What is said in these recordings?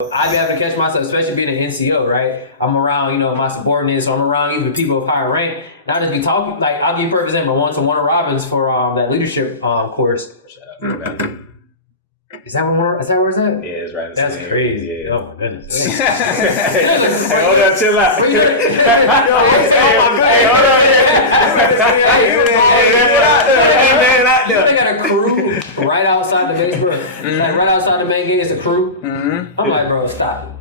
I be having to catch myself, especially being an NCO, right? I'm around, my subordinates, so I'm around even people of higher rank, and I just be talking, like, I'll give you a perfect example. I went to Warner Robins for that leadership course. Shut up. Is that where it's at? Yeah, it's right. That's crazy. Yeah. Oh my goodness. Hey, hold on, chill out. Hey, hold on. They got a crew right outside the base, bro. Like right outside the main gate is a crew. Mm-hmm. I'm like, bro, stop.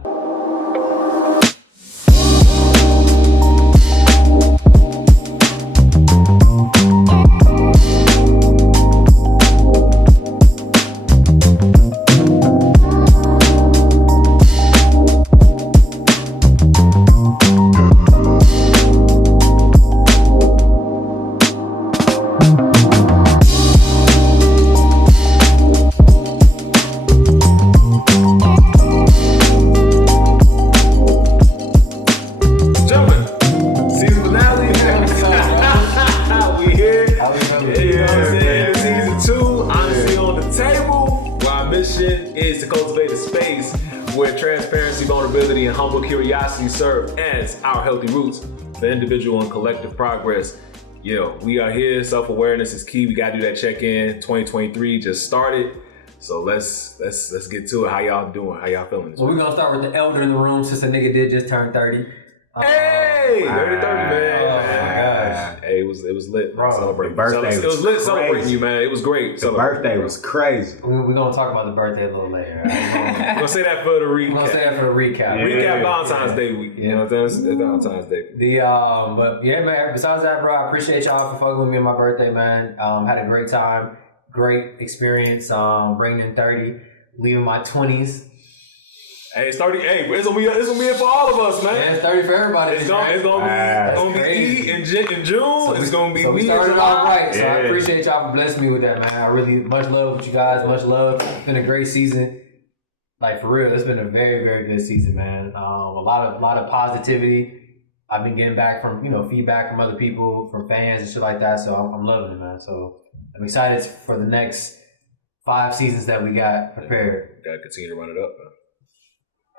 And humble curiosity serve as our healthy roots for individual and collective progress. We are here. Self-awareness is key. We gotta do that check-in. 2023 just started, so let's get to it. How y'all doing? How y'all feeling? Well, we're gonna start with the elder in the room since a nigga did just turn 30. Hey, 30, man. Oh my gosh. Hey, it was lit. Bro, celebrating. Birthday it was lit celebrating you, man. It was great. The birthday was crazy. We're gonna talk about the birthday a little later. Right? We're gonna say that for the recap. We're gonna say that for the recap. Yeah. Recap Valentine's Day week. You know what I'm saying? It's Valentine's Day. But yeah, man. Besides that, bro, I appreciate y'all for fucking with me on my birthday, man. Had a great time, great experience. Bringing in 30, leaving my 20s. Hey, it's 30. Hey, it's gonna be it for all of us, man. Yeah, it's 30 for everybody. It's gonna be E in June. So it's gonna be we started started off right. So yeah. I appreciate y'all for blessing me with that, man. I really much love with you guys. Much love. It's been a great season. Like for real, it's been a very, very good season, man. A lot of positivity. I've been getting back from feedback from other people, from fans and shit like that. So I'm loving it, man. So I'm excited for the next 5 seasons that we got prepared. Gotta continue to run it up, man.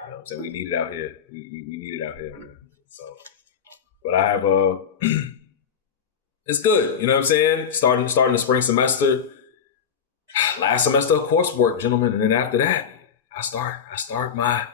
You know what I'm saying? We need it out here. We need it out here, man. So, but I have it's good. You know what I'm saying? Starting the spring semester. Last semester of coursework, gentlemen, and then after that, I start my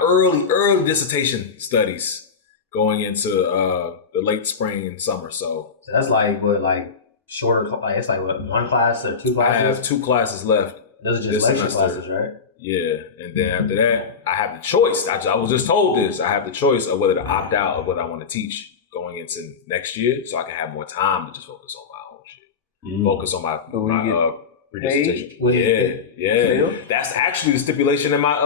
early dissertation studies going into the late spring and summer. So that's like what, like shorter? Like it's like what, 1 class or 2 classes? I have 2 classes left. Those are just lecture classes, right? Yeah, and then after that, I have the choice. I was just told this. I have the choice of whether to opt out of what I want to teach going into next year, so I can have more time to just focus on my own shit. Focus on my dissertation. Yeah. That's actually the stipulation in my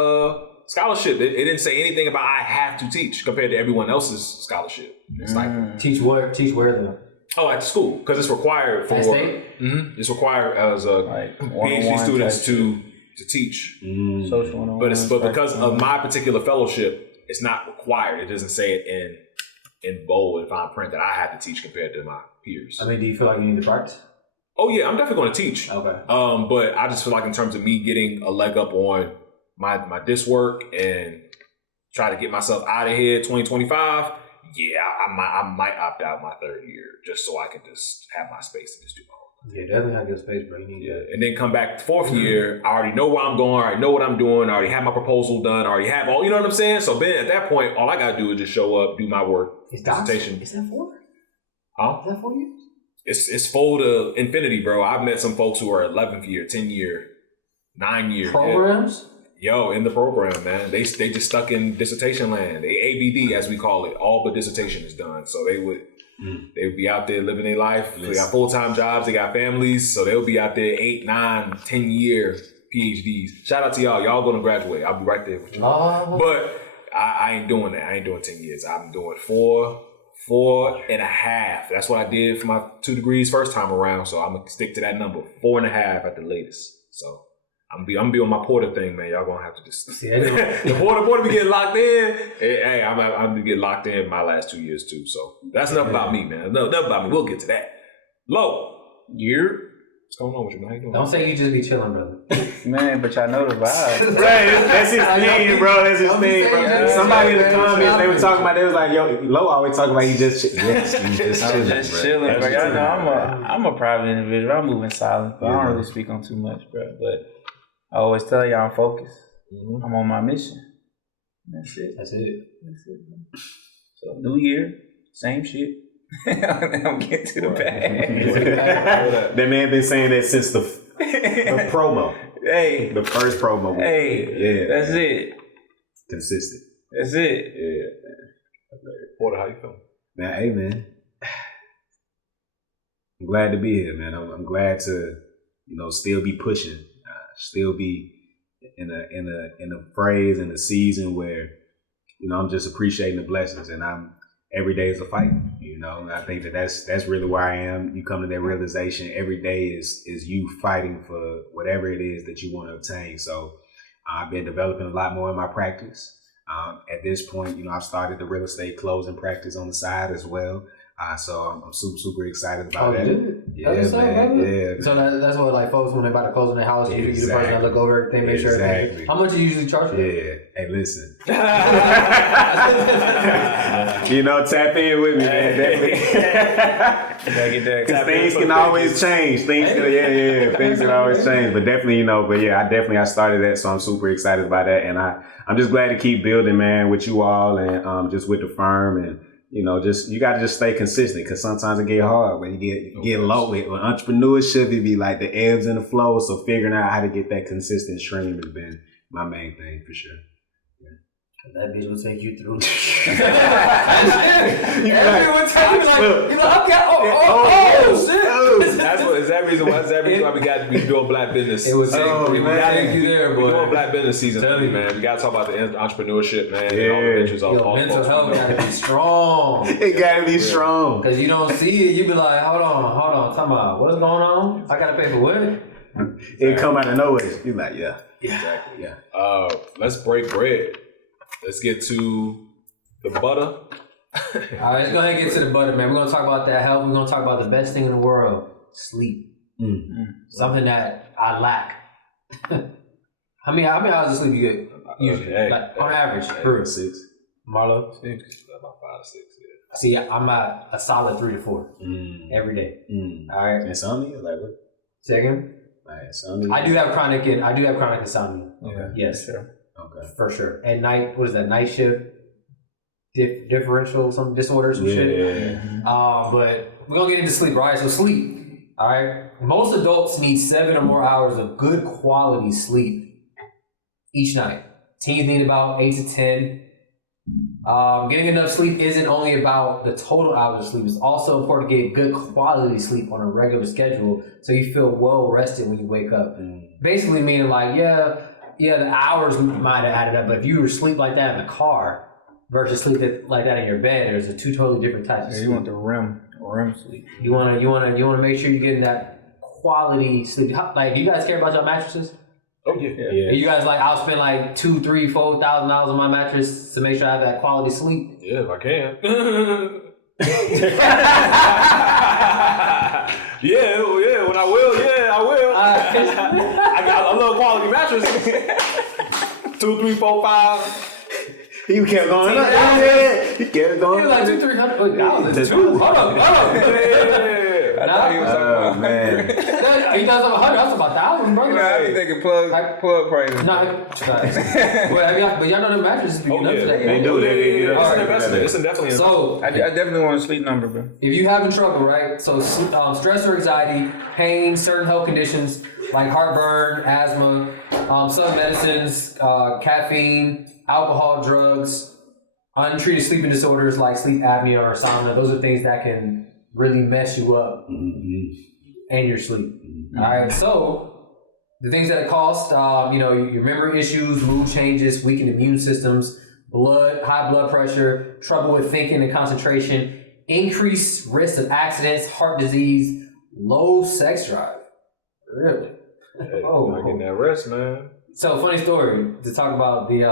scholarship. It didn't say anything about I have to teach compared to everyone else's scholarship. It's like teach where though? Oh, at the school, because it's required for. It's required as PhD students to teach. Social but because of my particular fellowship, it's not required. It doesn't say it in bold and fine print that I have to teach compared to my peers. I mean, do you feel like you need to practice? Oh yeah, I'm definitely going to teach. Okay. But I just feel like in terms of me getting a leg up on my disc work and try to get myself out of here 2025. Yeah, I might opt out my 3rd year just so I can just have my space and just do my own. Yeah, definitely have your space, bro. You need that. And then come back 4th year. I already know where I'm going. I already know what I'm doing. I already have my proposal done. I already have all. You know what I'm saying? So then at that point, all I gotta do is just show up, do my work. Dissertation. Is that 4? Huh? Is that 4 years? It's full to infinity, bro. I've met some folks who are 11th year, 10 year, 9 year programs. Yo, in the program, man, they just stuck in dissertation land. They ABD, as we call it. All but dissertation is done. So they would be out there living their life. They got full-time jobs. They got families. So they'll be out there 8, 9, 10 year PhDs. Shout out to y'all. Y'all going to graduate. I'll be right there with you. But I ain't doing that. I ain't doing 10 years. I'm doing 4.5. That's what I did for my 2 degrees first time around. So I'm going to stick to that number. 4.5 at the latest. So I'm gonna be on my Porter thing, man. Y'all gonna have to just the Porter be getting locked in. Hey, I'm gonna get locked in my last 2 years too. So that's enough about me, man. Enough about me. We'll get to that. Low, What's going on with you, man? How you doing? Don't say you just be chilling, brother. Man, but y'all know the vibe. Right, that's his thing, bro. That's his thing, bro. Somebody in the comments, they were talking about, they was like, yo, Lo always talking about you just yes, you just I'm chilling, just bro. chilling, bro. Y'all know Chilling. I'm a private individual. I move in silence, but I don't really speak on too much, bro. But I always tell y'all I'm focused. I'm on my mission. That's it. That's it. Bro. So New Year, same shit. I'm getting to the bag. That man been saying that since the promo, Hey, the first promo. hey, Yeah, that's it. consistent. That's it. Yeah, Porter, how you feeling? man. Hey, man. I'm glad to be here, man. I'm glad to, still be pushing, still be in a phase in a season where, I'm just appreciating the blessings, and every day is a fight, and I think that's really where I am. You come to that realization every day is you fighting for whatever it is that you want to obtain. So I've been developing a lot more in my practice. At this point, I've started the real estate closing practice on the side as well. So I'm super excited about that. Yeah, man. Yeah. So that's what like folks when they about to close in their house, you the person that look over everything, make sure everything. How much do you usually charge for that? Yeah. Hey, listen. Tap in with me, man. Definitely. Because things can always change. Things can always change. But definitely, I started that, so I'm super excited about that. And I'm just glad to keep building, man, with you all and just with the firm. And you got to just stay consistent, because sometimes it get hard when you get low. When entrepreneurship, it be like the ebbs and the flows. So figuring out how to get that consistent stream has been my main thing for sure. That bitch will take you through. Everyone take you like, shit. That's that reason why we got to be doing black business. It was take you there, boy. We're doing black business season 3, man. We got to talk about the entrepreneurship, man. And all the ventures. Mental health got to be strong. It got to be strong. Because you don't see it, you be like, hold on, talking about what's going on? I got to pay for what? It come out of nowhere. You're like, yeah. Exactly. Yeah. Let's break bread. Let's get to the butter. All right, let's go ahead and get to the butter, man. We're going to talk about that health. We're going to talk about the best thing in the world, sleep. Something that I lack. How many hours of sleep you get usually? On average, per 6. Marlo? 6. About 5 to 6, yeah. See, I'm at a solid 3 to 4 every day. All right. Insomnia? Like what? Second? Insomnia? I do have chronic insomnia. Okay. Yes. Sure. Okay. For sure. At night, what is that? Night shift differential, some disorder, some shit. Yeah. But we're gonna get into sleep, right? So sleep. All right. Most adults need 7 or more hours of good quality sleep each night. Teens need about 8 to 10. Getting enough sleep isn't only about the total hours of sleep. It's also important to get good quality sleep on a regular schedule so you feel well rested when you wake up. Basically meaning like, the hours might have added up, but if you were sleep like that in the car versus sleep like that in your bed, there's 2 totally different types of sleep. You want the REM sleep. You want to make sure you're getting that quality sleep. Like, do you guys care about your mattresses? Oh yeah. You guys like, I'll spend like $2,000, $3,000, $4,000 on my mattress to make sure I have that quality sleep. Yeah, if I can. When I will, I will. I love quality mattress. 2, 3, 4, 5. He kept going up. Yeah. He kept going It was like $200, $300. That's 2. Hold up. I thought he was talking about man. You guys have 100. That's about thousands, brother. I was thinking plug prices. But y'all know the mattresses be getting up to that. They do. It's an investment. It's definitely an investment. So I definitely want a sleep number, bro. if you're having trouble, right? So stress or anxiety, pain, certain health conditions like heartburn, asthma, some medicines, caffeine, alcohol, drugs, untreated sleeping disorders like sleep apnea or insomnia. Those are things that can really mess you up and your sleep. All right. So the things that it costs, your memory issues, mood changes, weakened immune systems, high blood pressure, trouble with thinking and concentration, increased risk of accidents, heart disease, low sex drive. Really? Hey, getting that rest, man. So, funny story to talk about the,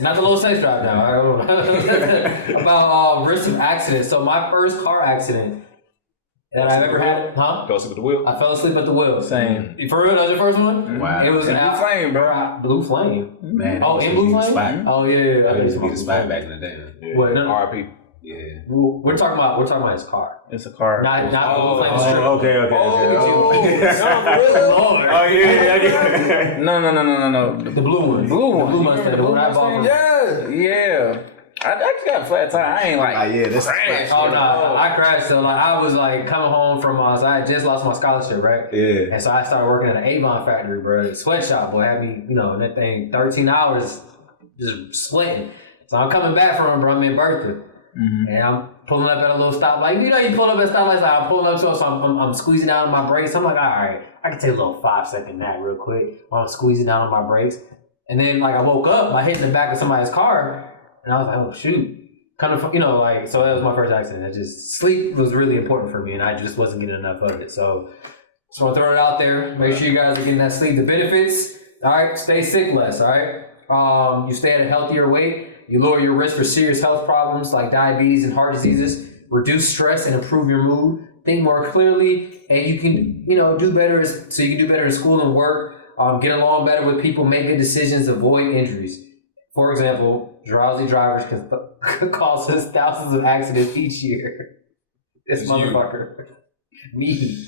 not the low sex drive now, about risk of accidents. So, my first car accident, that I've ever had. Huh? Fell asleep at the wheel? I fell asleep at the wheel. Same. For real? That was your first one? Wow. It was Blue Flame, bro. Blue Flame. Man, Oh, in Blue Flame? Oh, yeah. I used to be the spot back in the day. Yeah. What? No. R.I.P. Yeah. We're talking about his car. It's a car. Not Blue Flame. Okay. Lord. Oh, yeah. No. The blue one. Blue one. The blue Mustang. The one I bought from. Yeah. I actually got a flat tire. I ain't like Yeah, that's crash. Oh no, I crashed. So like I was like coming home from so I had just lost my scholarship, right? Yeah. And so I started working at an Avon factory, bro. Sweatshop, boy. Had me, in that thing 13 hours just sweating. So I'm coming back from it, bro. I'm in Berkeley. And I'm pulling up at a little stop. Like, you pull up at stoplights, like I'm pulling up to it, so I'm squeezing out on my brakes. I'm like, all right, I can take a little 5-second nap real quick while I'm squeezing down on my brakes. And then like I woke up by hitting the back of somebody's car, and I was like, oh shoot. Kind of, so that was my first accident. Sleep was really important for me, and I just wasn't getting enough of it. So just want to throw it out there. Make sure you guys are getting that sleep. The benefits, all right, stay sick less, all right? You stay at a healthier weight. You lower your risk for serious health problems like diabetes and heart diseases. Reduce stress and improve your mood. Think more clearly, and you can, do better. So you can do better in school and work. Get along better with people. Make good decisions. Avoid injuries. For example, drowsy drivers can cause us thousands of accidents each year. This motherfucker. Me.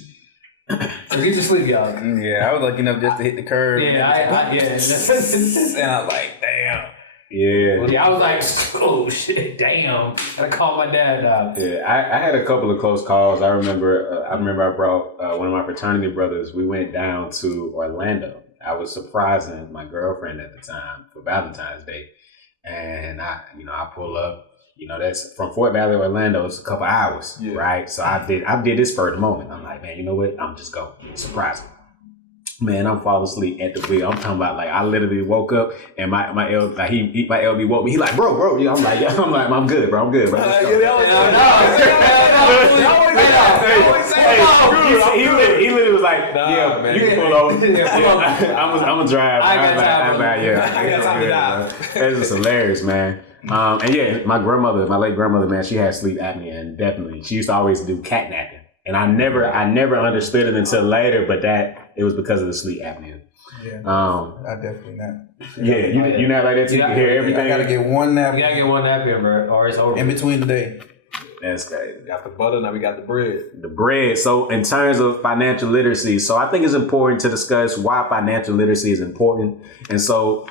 So get your sleep, y'all. Yeah, I was lucky enough just to hit the curb. Yeah, I and I was like, damn. Yeah. Well, I was like, oh shit, damn. I called my dad now. Yeah, I had a couple of close calls. I remember I brought one of my fraternity brothers. We went down to Orlando. I was surprising my girlfriend at the time for Valentine's Day. And I pull up, that's from Fort Valley, Orlando. It's a couple hours, right? So I did this for the moment. I'm like, man, you know what? I'm just going surprise him. Man, I'm falling asleep at the wheel. I'm talking about like I literally woke up and my LB woke me. He like, bro. Yeah, I'm like, I'm good, bro. He literally was like, man, you can pull over. I'm gonna drive. I got time to die. That's just hilarious, man. And yeah, my late grandmother, man, she had sleep apnea, and definitely she used to always do cat napping. And I never understood it until later, but that it was because of the sleep apnea. Yeah, I definitely nap. Yeah, you nap like that too. You hear everything. I gotta get one nap. You gotta get one nap here, bro, or it's over. In between the day. That's crazy. We got the butter, now we got the bread. The bread. So in terms of financial literacy, so I think it's important to discuss why financial literacy is important. And so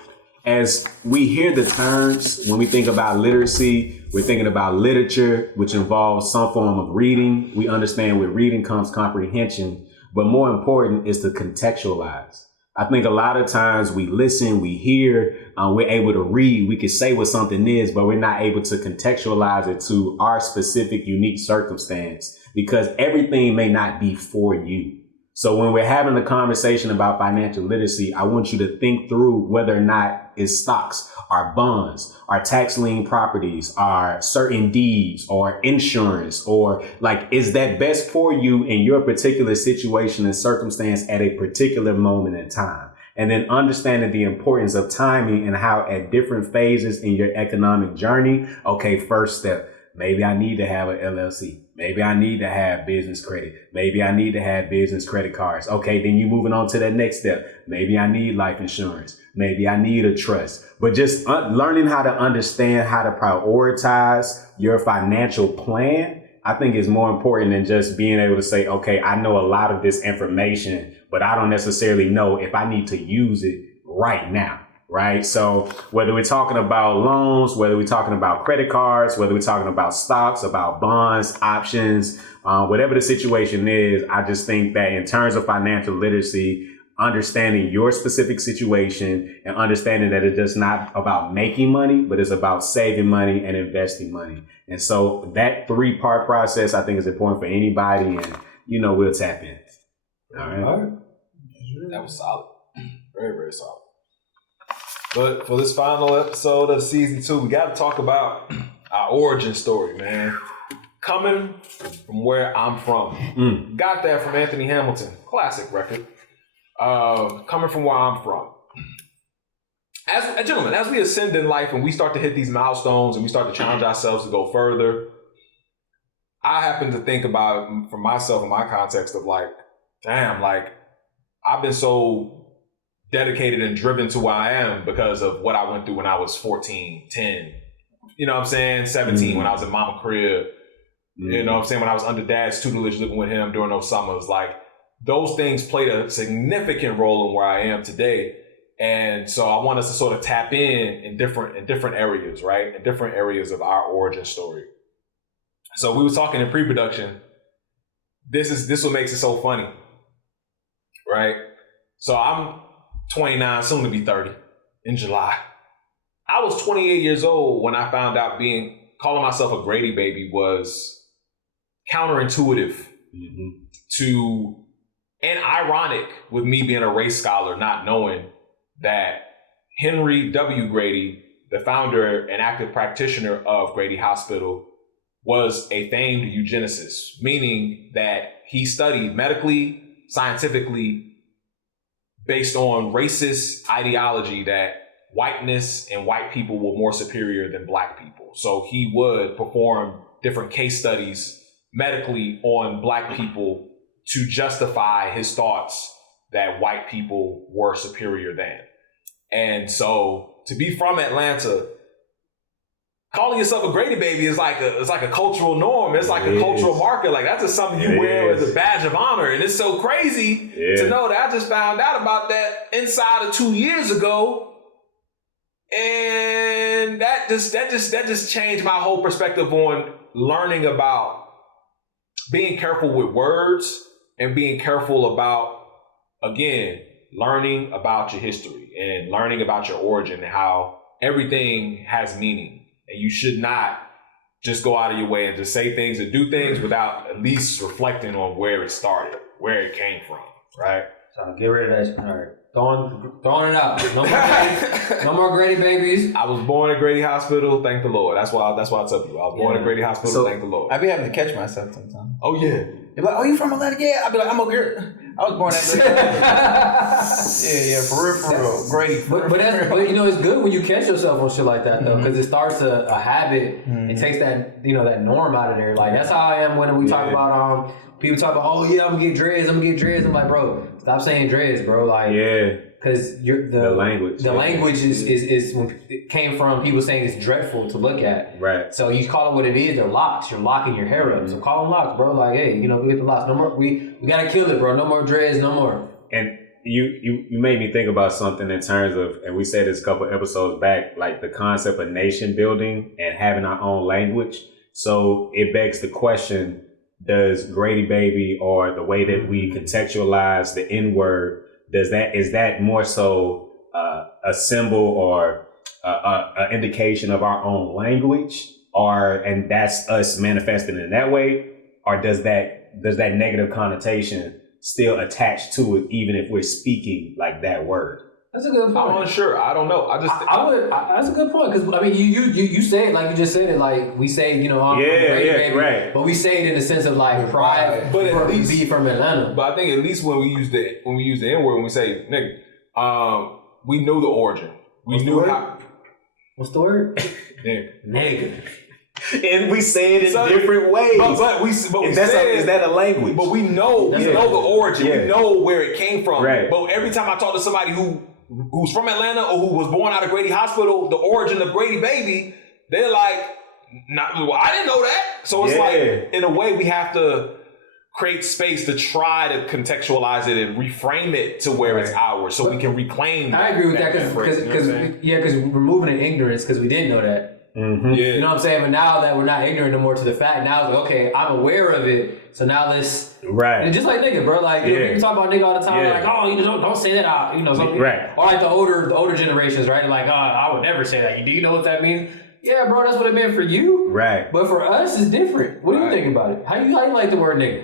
as we hear the terms, when we think about literacy, we're thinking about literature, which involves some form of reading. We understand with reading comes comprehension, but more important is to contextualize. I think a lot of times we listen, we hear, we're able to read, we can say what something is, but we're not able to contextualize it to our specific, unique circumstance because everything may not be for you. So when we're having a conversation about financial literacy, I want you to think through whether or not it's stocks, our bonds, our tax lien properties, our certain deeds or insurance, or like, is that best for you in your particular situation and circumstance at a particular moment in time? And then understanding the importance of timing and how at different phases in your economic journey, okay, first step, maybe I need to have an LLC. Maybe I need to have business credit. Maybe I need to have business credit cards. Okay, then you moving on to that next step. Maybe I need life insurance. Maybe I need a trust. But just learning how to understand how to prioritize your financial plan, I think is more important than just being able to say, okay, I know a lot of this information, but I don't necessarily know if I need to use it right now. Right. So whether we're talking about loans, whether we're talking about credit cards, whether we're talking about stocks, about bonds, options, whatever the situation is, I just think that in terms of financial literacy, understanding your specific situation and understanding that it's just not about making money, but it's about saving money and investing money. And so that 3-part process, I think, is important for anybody. And, we'll tap in. All right. That was solid. Very, very solid. But for this final episode of season 2, we got to talk about our origin story, man. Coming from where I'm from. Got that from Anthony Hamilton. Classic record. Coming from where I'm from. Gentlemen, as we ascend in life and we start to hit these milestones and we start to challenge ourselves to go further, I happen to think about for myself in my context of like, damn, like I've been so dedicated and driven to where I am because of what I went through when I was 14, 10, you know what I'm saying? 17 when I was in mama crib, you know what I'm saying? When I was under dad's tutelage living with him during those summers, like those things played a significant role in where I am today. And so I want us to sort of tap in different areas, right? In different areas of our origin story. So we were talking in pre-production. This is what makes it so funny, right? So I'm 29, soon to be 30 in July. I was 28 years old when I found out calling myself a Grady baby was counterintuitive to, and ironic with me being a race scholar, not knowing that Henry W. Grady, the founder and active practitioner of Grady Hospital, was a famed eugenicist, meaning that he studied medically, scientifically, based on racist ideology that whiteness and white people were more superior than black people. So he would perform different case studies medically on black people to justify his thoughts that white people were superior than. And so to be from Atlanta, calling yourself a Grady baby is like a cultural norm. It's like a cultural marker. Like that's just something you wear as a badge of honor. And it's so crazy to know that I just found out about that inside of 2 years ago. And that just changed my whole perspective on learning about being careful with words and being careful about, again, learning about your history and learning about your origin and how everything has meaning. And you should not just go out of your way and just say things or do things without at least reflecting on where it started, where it came from, right? So get rid of that. All right. Throwing it out. No more Grady babies. I was born at Grady Hospital, thank the Lord. That's why I tell you. I was born at Grady Hospital, thank the Lord. I be having to catch myself sometimes. Oh yeah. You're like, oh, you from Atlanta? Yeah. I be like, I'm a girl. I was born at yeah, for real. Grady. But you know, it's good when you catch yourself on shit like that though, because it starts a habit. It takes that that norm out of there. Like that's how I am when we talk about people talk about, oh yeah, I'm gonna get dreads. I'm like, bro, stop saying dreads, bro. Like because the language. The language is when it came from people saying it's dreadful to look at. Right. So you call it what it is. They're locks. You're locking your hair up. So call them locks, bro. Like, hey, we get the locks. No more. We gotta kill it, bro. No more dreads. No more. And you made me think about something in terms of, and we said this a couple episodes back, like the concept of nation building and having our own language. So it begs the question: does Grady baby, or the way that we contextualize the N-word, is that more so a symbol or an indication of our own language, and that's us manifesting in that way, or does that negative connotation still attach to it, even if we're speaking like that word? That's a good point. I'm unsure. I don't know. That's a good point, because I mean, you say it like you just said it, like we say, I'm Grady baby, right? But we say it in the sense of like pride, but at least be from Atlanta. But I think at least when we use the N-word, when we say nigga, we know the origin. We knew how. What's the word? Nigga. And we say it in different ways. But we is that a language? But we know the origin. We know where it came from. Right. But every time I talk to somebody who's from Atlanta or who was born out of Grady Hospital, the origin of Grady baby, they're like, I didn't know that. So it's like, in a way, we have to create space to try to contextualize it and reframe it to where it's ours, so we can reclaim. I agree with that, because we're moving in ignorance, because we didn't know that. Mm-hmm. Yeah. You know what I'm saying? But now that we're not ignorant no more to the fact, now it's like, okay, I'm aware of it, so now let's and just like nigga, bro, like you talk about nigga all the time, like, oh, don't say that out, something, right? Or like the older generations, right? Like, I would never say that. Do you know what that means? Yeah, bro, that's what it meant for you, right? But for us, it's different. What do you think about it? How you like the word nigga?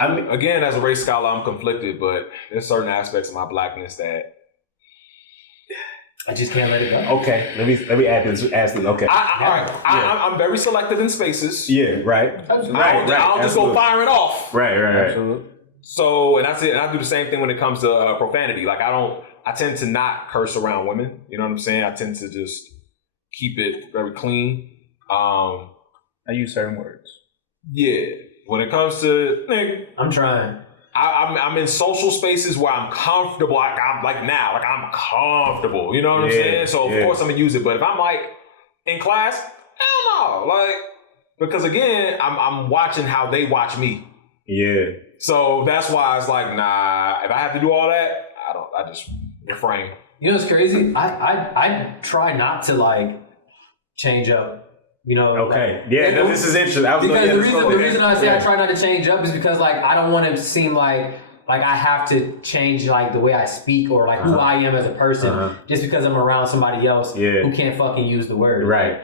I mean, again, as a race scholar, I'm conflicted, but there's certain aspects of my blackness that I just can't let it go. Okay, let me ask this. Okay, I'm very selective in spaces. Yeah, right. I don't just go firing off. Right. Absolutely. So, and that's it. And I do the same thing when it comes to profanity. Like I tend to not curse around women. You know what I'm saying? I tend to just keep it very clean. And I use certain words. Yeah. When it comes to nigga, I'm trying. I'm in social spaces where I'm comfortable. I'm comfortable. You know what I'm saying? So of course I'm gonna use it. But if I'm like in class, hell no. Like, because again, I'm watching how they watch me. Yeah. So that's why it's like, nah. If I have to do all that, I just refrain. You know what's crazy? I try not to like change up. You know. Okay. Yeah. No, this is interesting. Because the reason I say I try not to change up is because like I don't want to seem like I have to change like the way I speak or like who I am as a person just because I'm around somebody else who can't fucking use the word. Right.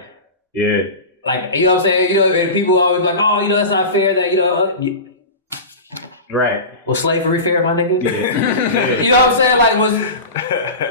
Yeah. Like, you know what I'm saying? You know, and people always be like, oh, you know, that's not fair that, you know. Right. Was slavery fair, my nigga? Yeah. You know what I'm saying? Like,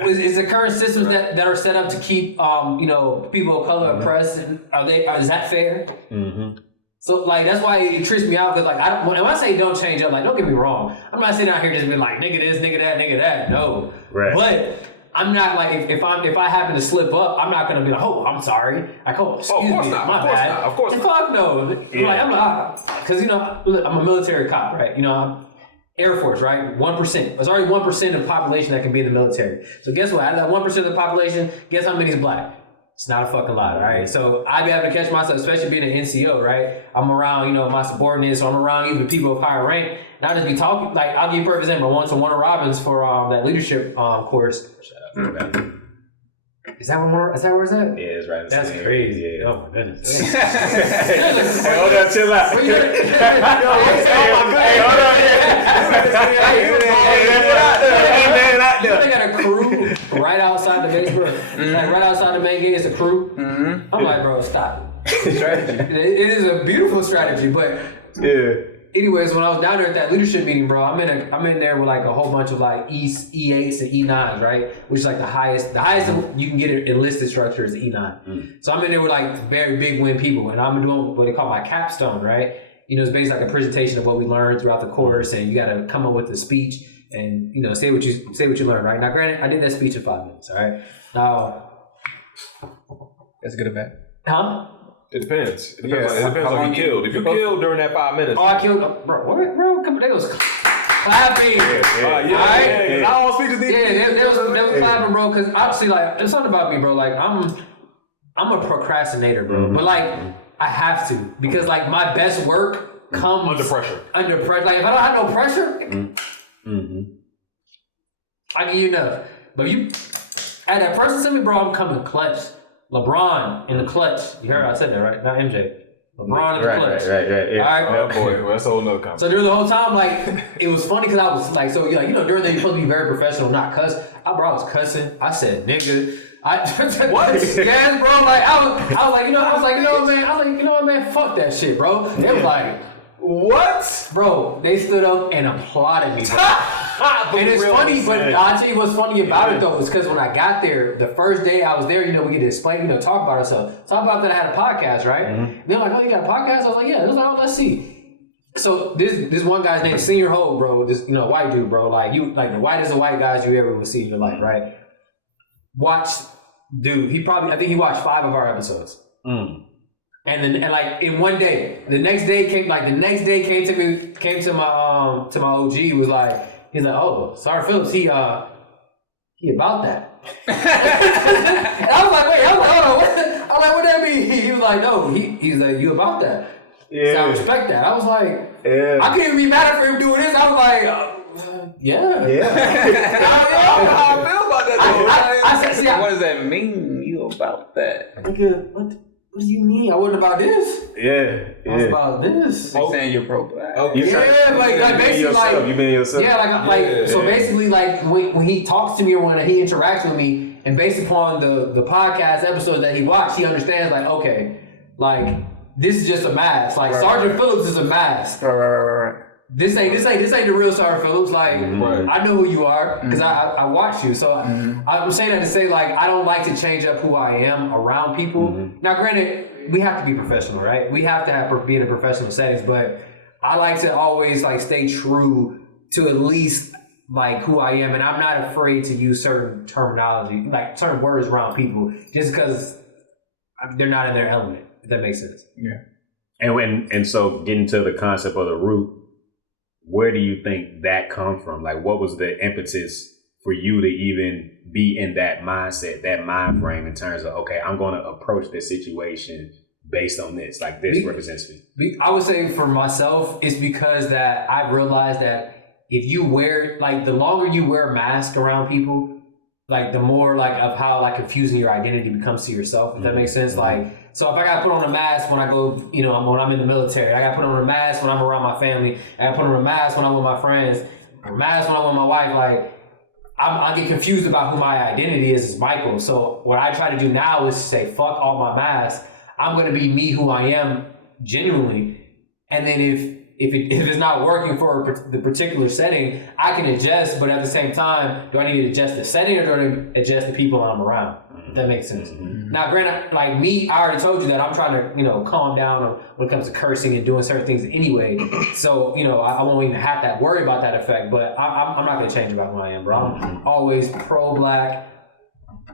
is the current systems that are set up to keep, you know, people of color oppressed, and is that fair? Mm-hmm. So, like, that's why it trips me out, because, like, when I say don't change up, like, don't get me wrong. I'm not sitting out here just being like, nigga this, nigga that, nigga that. No. Right. But I'm not, like, if I happen to slip up, I'm not going to be like, oh, I'm sorry. Like, oh, excuse me, not. my Of course bad. not. Of course not. Fuck no. Yeah. Like, because, you know, look, I'm a military cop, right? You know, I'm Air Force, right? 1%. There's already 1% of the population that can be in the military. So guess what? Out of that 1% of the population, guess how many is black? It's not a fucking lot, right? So I be able to catch myself, especially being an NCO, right? I'm around, you know, my subordinates, so I'm around either people of higher rank, and I'll just be talking, like, I'll give you a perfect example. I went to Warner Robins for that leadership course. Is that where it's at? Yeah, it's right. That's crazy. Yeah. Oh my goodness. Hey, hold on, chill out. They got a crew right outside the base, bro. Like right outside the main gate is a crew. Mm-hmm. I'm like, bro, stop. Strategy. It is a beautiful strategy, but Yeah. anyways, when I was down there at that leadership meeting, bro, I'm in there with like a whole bunch of like E8s and E9s, right? Which is like the highest you can get an enlisted structure is E9. So I'm in there with like very big win people, and I'm doing what they call my capstone, right? You know, it's basically like a presentation of what we learned throughout the course, and you got to come up with a speech and, you know, say what you learned, right? Now, granted, I did that speech in 5 minutes, all right? Now, That's good or bad? huh? It depends. It depends on you killed. If you killed during that 5 minutes. Oh, I killed, bro. What, bro? Come on, they was clapping. I all speeches need. Yeah, they was clapping, bro. Because obviously, like, there's something about me, bro. Like, I'm a procrastinator, bro. But like, I have to, because like my best work comes Under pressure. Like, if I don't have no pressure, I give you enough. But you, at that person sent me, bro, I'm coming clutch. LeBron in the clutch. You heard I said that, right? Not MJ. LeBron in the clutch. Right. Yeah. All right. Oh boy, well, that's a whole nother conversation. So during the whole time, like, it was funny because I was like, so like, you know, during the you're supposed to be very professional, not cuss. I was cussing. I said nigga. What? Yes, bro. Like I was like, you know what, man, fuck that shit, bro. They was like, what? Bro, they stood up and applauded me, bro. And it's funny, but I'll tell you what's funny about it though, is because when I got there, the first day I was there, you know, we get to explain, you know, talk about ourselves. Talk about that I had a podcast, right? They're like, oh, you got a podcast? I was like, yeah. They was like, oh, let's see. So this one guy's named Senior Hope, bro. This, you know, white dude, bro. Like the whitest of white guys you ever will see in your life, right? Dude, I think he watched 5 of our episodes. And like in one day, the next day came to my OG, was like, he's like, oh, sorry Phillips, he about that. And I was like, wait, hold on, what that mean? He was like, no, he's like, you about that. Yeah. So I respect that. I was like, Yeah. I couldn't even be mad for him doing this. I was like, yeah. Yeah. I don't know how I feel about that though. I said, see, What does that mean? You about that? nigga, what do you mean? I wasn't about this. Yeah. I was about this. You saying you're pro-black? Yeah, like basically, like, you been yourself. Yeah, so basically, like when he talks to me or when he interacts with me, and based upon the podcast episodes that he watched, he understands like, okay, like this is just a mask. Like Sergeant Phillips is a mask. Right. This ain't the real Sergeant Phillips. Like I know who you are because I watch you. So I'm saying that to say like I don't like to change up who I am around people. Now, granted, we have to be professional, right? We have to be in a professional settings, but I like to always like stay true to at least like who I am, and I'm not afraid to use certain terminology, like certain words around people, just because they're not in their element. If that makes sense. Yeah. And so getting to the concept of the root, where do you think that come from? Like, what was the impetus for you to even be in that mindset, that mind frame in terms of, okay, I'm going to approach this situation based on this, like this represents me? I would say for myself, it's because that I've realized that if you wear, like, the longer you wear a mask around people, like, the more, like, of how, like, confusing your identity becomes to yourself, if that makes sense. Like, so if I got to put on a mask when I go, you know, when I'm in the military, I got to put on a mask when I'm around my family, I got to put on a mask when I'm with my friends, a mask when I'm with my wife, like, I get confused about who my identity is as Michael. So what I try to do now is to say, fuck all my masks. I'm going to be me, who I am, genuinely. And then if it's not working for the particular setting, I can adjust. But at the same time, do I need to adjust the setting, or do I need to adjust the people I'm around? If that makes sense. Now, granted, like me, I already told you that I'm trying to, you know, calm down when it comes to cursing and doing certain things anyway. So, you know, I won't even have to worry about that effect. But I'm not going to change about who I am, bro. I'm always pro-black,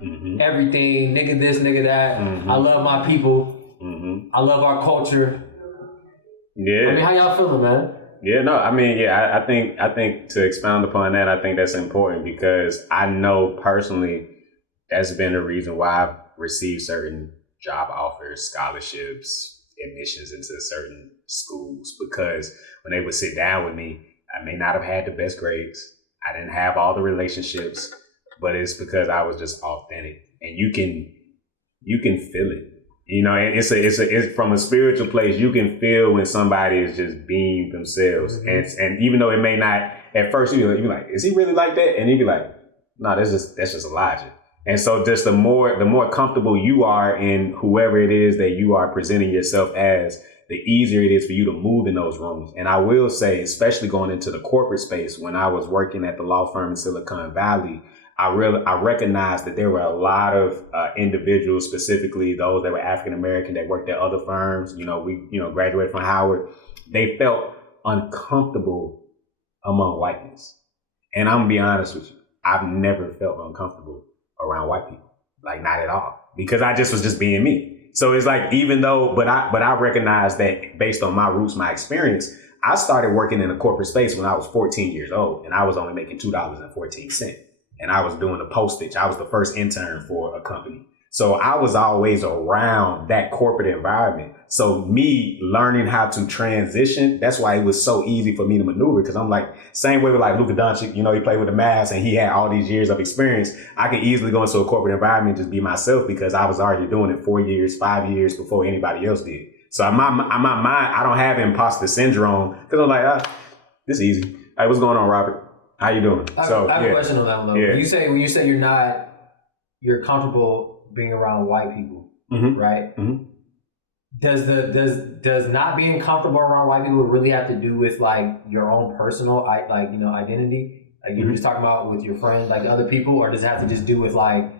everything, nigga this, nigga that. I love my people. I love our culture. Yeah. I mean, how y'all feeling, man? Yeah, no, I mean, yeah, I think to expound upon that, I think that's important because I know personally that's been the reason why I've received certain job offers, scholarships, admissions into certain schools, because when they would sit down with me, I may not have had the best grades. I didn't have all the relationships, but it's because I was just authentic, and you can feel it. You know, it's from a spiritual place. You can feel when somebody is just being themselves, and even though it may not at first, you're like, is he really like that? And he'd be like, no, that's just Elijah. And so, just the more comfortable you are in whoever it is that you are presenting yourself as, the easier it is for you to move in those rooms. And I will say, especially going into the corporate space, when I was working at the law firm in Silicon Valley, I recognized that there were a lot of individuals, specifically those that were African American that worked at other firms. You know, we graduated from Howard. They felt uncomfortable among whiteness, and I'm gonna be honest with you, I've never felt uncomfortable around white people, like not at all, because I just was just being me. So it's like, even though, but I recognize that based on my roots, my experience, I started working in a corporate space when I was 14 years old, and I was only making $2.14. And I was doing the postage. I was the first intern for a company. So I was always around that corporate environment. So me learning how to transition, that's why it was so easy for me to maneuver. Because I'm like, same way with like Luka Doncic, you know, he played with the Mavs and he had all these years of experience. I could easily go into a corporate environment and just be myself because I was already doing it 4 years, 5 years before anybody else did. So in my mind, I don't have imposter syndrome because I'm like, this is easy. Hey, what's going on, Robert? How you doing? I have a question on that one though. Yeah. When you say you're comfortable being around white people, right? Does not being comfortable around white people really have to do with like your own personal identity? Like you were just talking about with your friends, like other people, or does it have to just do with like,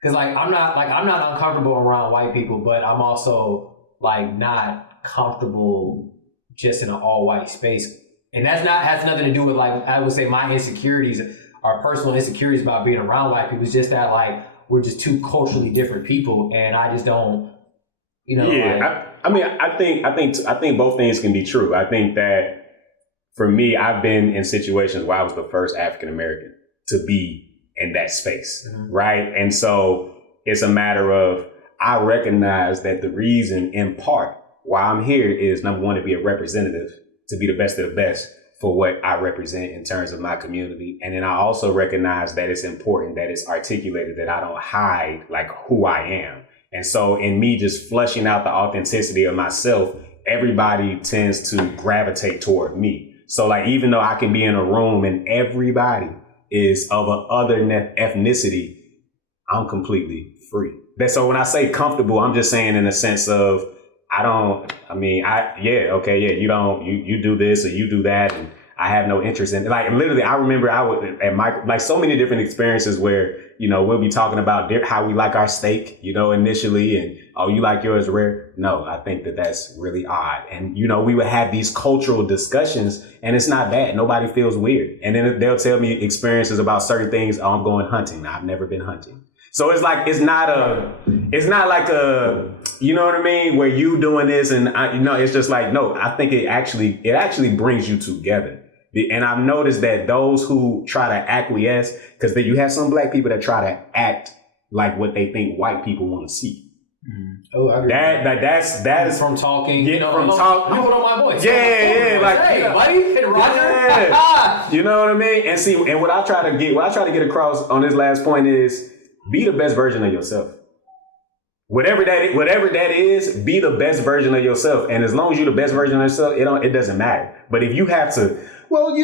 because like I'm not uncomfortable around white people, but I'm also like not comfortable just in an all white space. And has nothing to do with, like, I would say my insecurities are personal insecurities about being around white people. It's just that, like, we're just two culturally different people, and I just don't, you know. Yeah, like, I think both things can be true. I think that for me, I've been in situations where I was the first African American to be in that space, right? And so it's a matter of, I recognize that the reason, in part, why I'm here is, number one, to be a representative, to be the best of the best for what I represent in terms of my community. And then I also recognize that it's important that it's articulated, that I don't hide like who I am. And so in me just flushing out the authenticity of myself, everybody tends to gravitate toward me. So like, even though I can be in a room and everybody is of a other ethnicity, I'm completely free. So when I say comfortable, I'm just saying in the sense of, you do this or you do that, and I have no interest in it. Like literally, I remember I would at like so many different experiences where, you know, we'll be talking about how we like our steak, you know, initially, and you like yours rare. No, I think that's really odd. And, you know, we would have these cultural discussions, and it's not bad. Nobody feels weird. And then they'll tell me experiences about certain things. Oh, I'm going hunting. I've never been hunting. So it's like, it's not like a, you know what I mean? Where you doing this and it's just like, no, I think it actually brings you together. And I've noticed that those who try to acquiesce, because then you have some black people that try to act like what they think white people want to see. Oh, I agree. That is from talking. Get from talk. You put on my voice. Yeah, like, hey, buddy, hey, Roger. yeah. You know what I mean? And see, and what I try to get across on this last point is be the best version of yourself. Whatever that is, be the best version of yourself. And as long as you're the best version of yourself, it doesn't matter. But if you have to, well,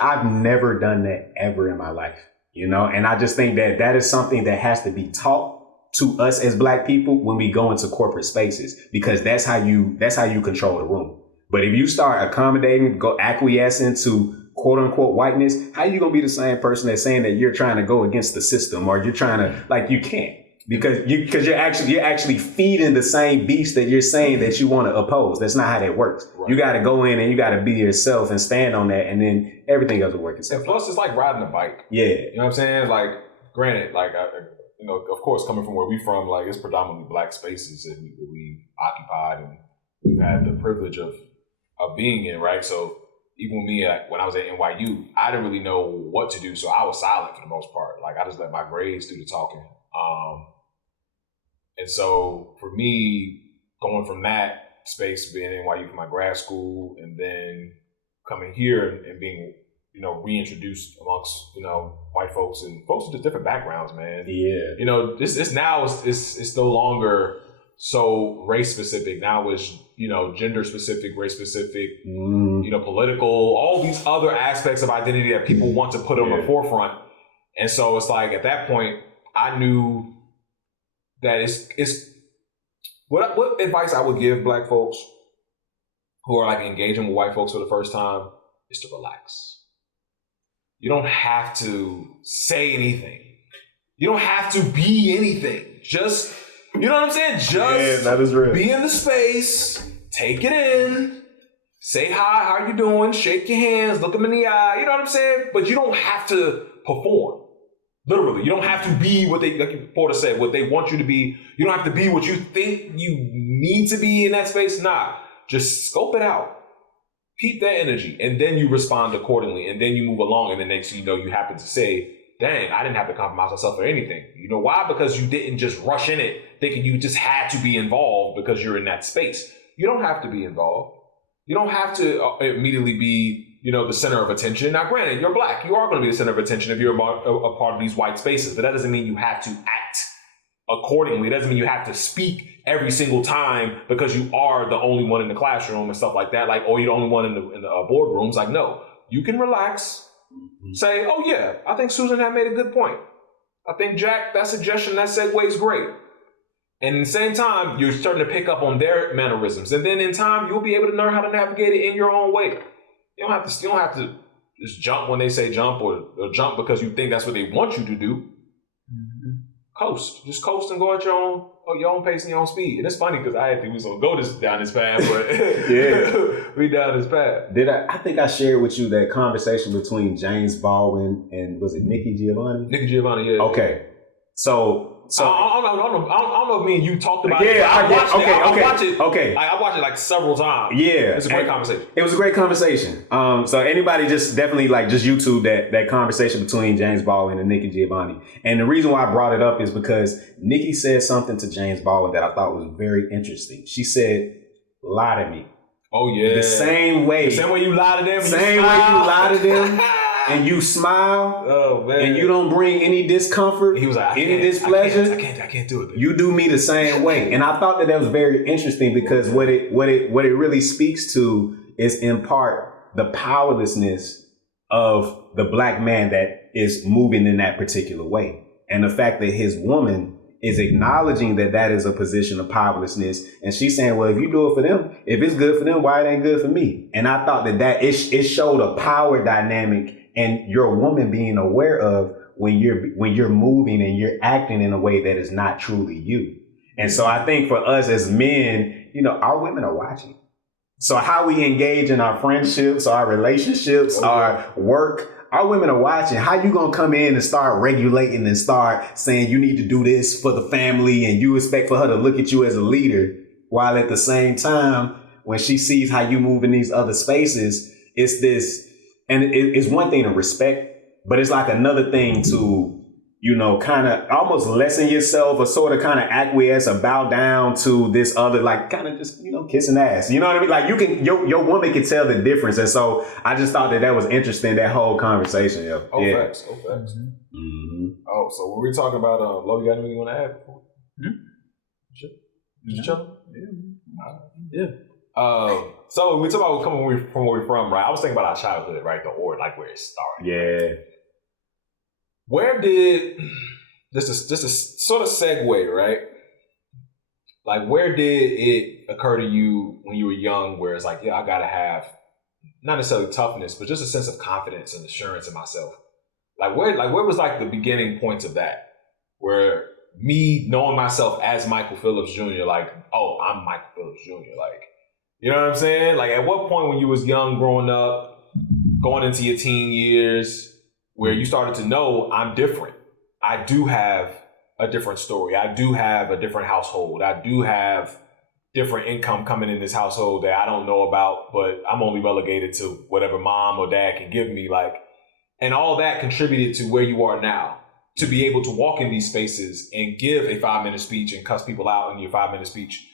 I've never done that ever in my life, and I just think that is something that has to be taught to us as black people when we go into corporate spaces, because that's how you control the room. But if you start accommodating, go acquiescing to quote unquote whiteness, how you gonna be the same person that's saying that you're trying to go against the system, or you're trying to, you can't, because you're actually feeding the same beast that you're saying that you want to oppose. That's not how that works. Right. You got to go in and you got to be yourself and stand on that, and then everything else will work itself. And plus, it's like riding a bike. Yeah, you know what I'm saying? Like, granted, of course, coming from where we from, it's predominantly black spaces that we've occupied and we've had the privilege of being in, right? So even me, when I was at NYU, I didn't really know what to do, so I was silent for the most part. I just let my grades do the talking. And so for me, going from that space, being in NYU for my grad school, and then coming here and being, reintroduced amongst, white folks and folks with different backgrounds, man. Yeah. This now is no longer so race specific. Now it's, gender specific, race specific, political, all these other aspects of identity that people want to put on the forefront. And so it's like, at that point, I knew that it's what advice I would give black folks who are engaging with white folks for the first time is to relax. You don't have to say anything. You don't have to be anything. Just, you know what I'm saying? Just that is real. Be in the space, take it in, say hi, how you doing, shake your hands, look them in the eye, you know what I'm saying? But you don't have to perform. Literally, you don't have to be what they, like Porter said, what they want you to be. You don't have to be what you think you need to be in that space. Nah, just scope it out. Keep that energy, and then you respond accordingly, and then you move along, and the next thing you know, you happen to say, dang, I didn't have to compromise myself or anything. You know why? Because you didn't just rush in it thinking you just had to be involved because you're in that space. You don't have to be involved. You don't have to immediately be, the center of attention. Now, granted, you're black. You are going to be the center of attention if you're a part of these white spaces, but that doesn't mean you have to act accordingly. It doesn't mean you have to speak every single time because you are the only one in the classroom and stuff like that. Or you're the only one in the boardrooms. No, you can relax. Say, oh yeah, I think Susan had made a good point. I think Jack, that suggestion, that segue is great. And at the same time, you're starting to pick up on their mannerisms. And then in time, you'll be able to learn how to navigate it in your own way. You don't have to just jump when they say jump or jump because you think that's what they want you to do. Mm-hmm. Just coast and go at your own pace and your own speed. And it's funny because I think we was gonna go down this path, but we down this path. I think I shared with you that conversation between James Baldwin and was it Nikki Giovanni? Nikki Giovanni, yeah. Okay, so I don't know if me and you talked about it. I watched it. Okay. I watched it several times. Yeah. It's a great conversation. It was a great conversation. So anybody just definitely just YouTube that conversation between James Baldwin and Nikki Giovanni. And the reason why I brought it up is because Nikki said something to James Baldwin that I thought was very interesting. She said, lie to me. Oh yeah. The same way you lie to them. Same way you lie to them. And you smile, and you don't bring any discomfort, he was like, any displeasure. I can't do it. You do me the same way, and I thought that was very interesting because what it really speaks to is in part the powerlessness of the black man that is moving in that particular way, and the fact that his woman is acknowledging that is a position of powerlessness, and she's saying, well, if you do it for them, if it's good for them, why it ain't good for me? And I thought that it showed a power dynamic. And your woman being aware of when you're moving and you're acting in a way that is not truly you. And so I think for us as men, our women are watching. So how we engage in our friendships, our relationships, our work, our women are watching. How you gonna come in and start regulating and start saying you need to do this for the family and you expect for her to look at you as a leader, while at the same time, when she sees how you move in these other spaces, it's this, and it's one thing to respect, but it's like another thing to, you know, kind of almost lessen yourself or sort of kind of acquiesce or bow down to this other, like kind of just, you know, kissing ass. You know what I mean? Like you can, your woman can tell the difference. And so I just thought that was interesting, that whole conversation. Yo. Oh, yeah. facts. Oh, facts. Mm-hmm. Oh, so when we were talking about, Lo, you got anything you want to add? Sure. You chilling? Yeah. So we talk about coming from where we're from, right? I was thinking about our childhood, right? Like where it started. Yeah. Where did this is sort of segue, right? Like where did it occur to you when you were young where it's like, yeah, I gotta have not necessarily toughness, but just a sense of confidence and assurance in myself? Where was like the beginning points of that? Where me knowing myself as Michael Phillips Jr., like, oh, I'm Michael Phillips Jr., like, you know what I'm saying? Like at what point when you was young growing up, going into your teen years, where you started to know I'm different. I do have a different story. I do have a different household. I do have different income coming in this household that I don't know about, but I'm only relegated to whatever mom or dad can give me. Like, and all that contributed to where you are now, to be able to walk in these spaces and give a 5-minute speech and cuss people out in your 5-minute speech.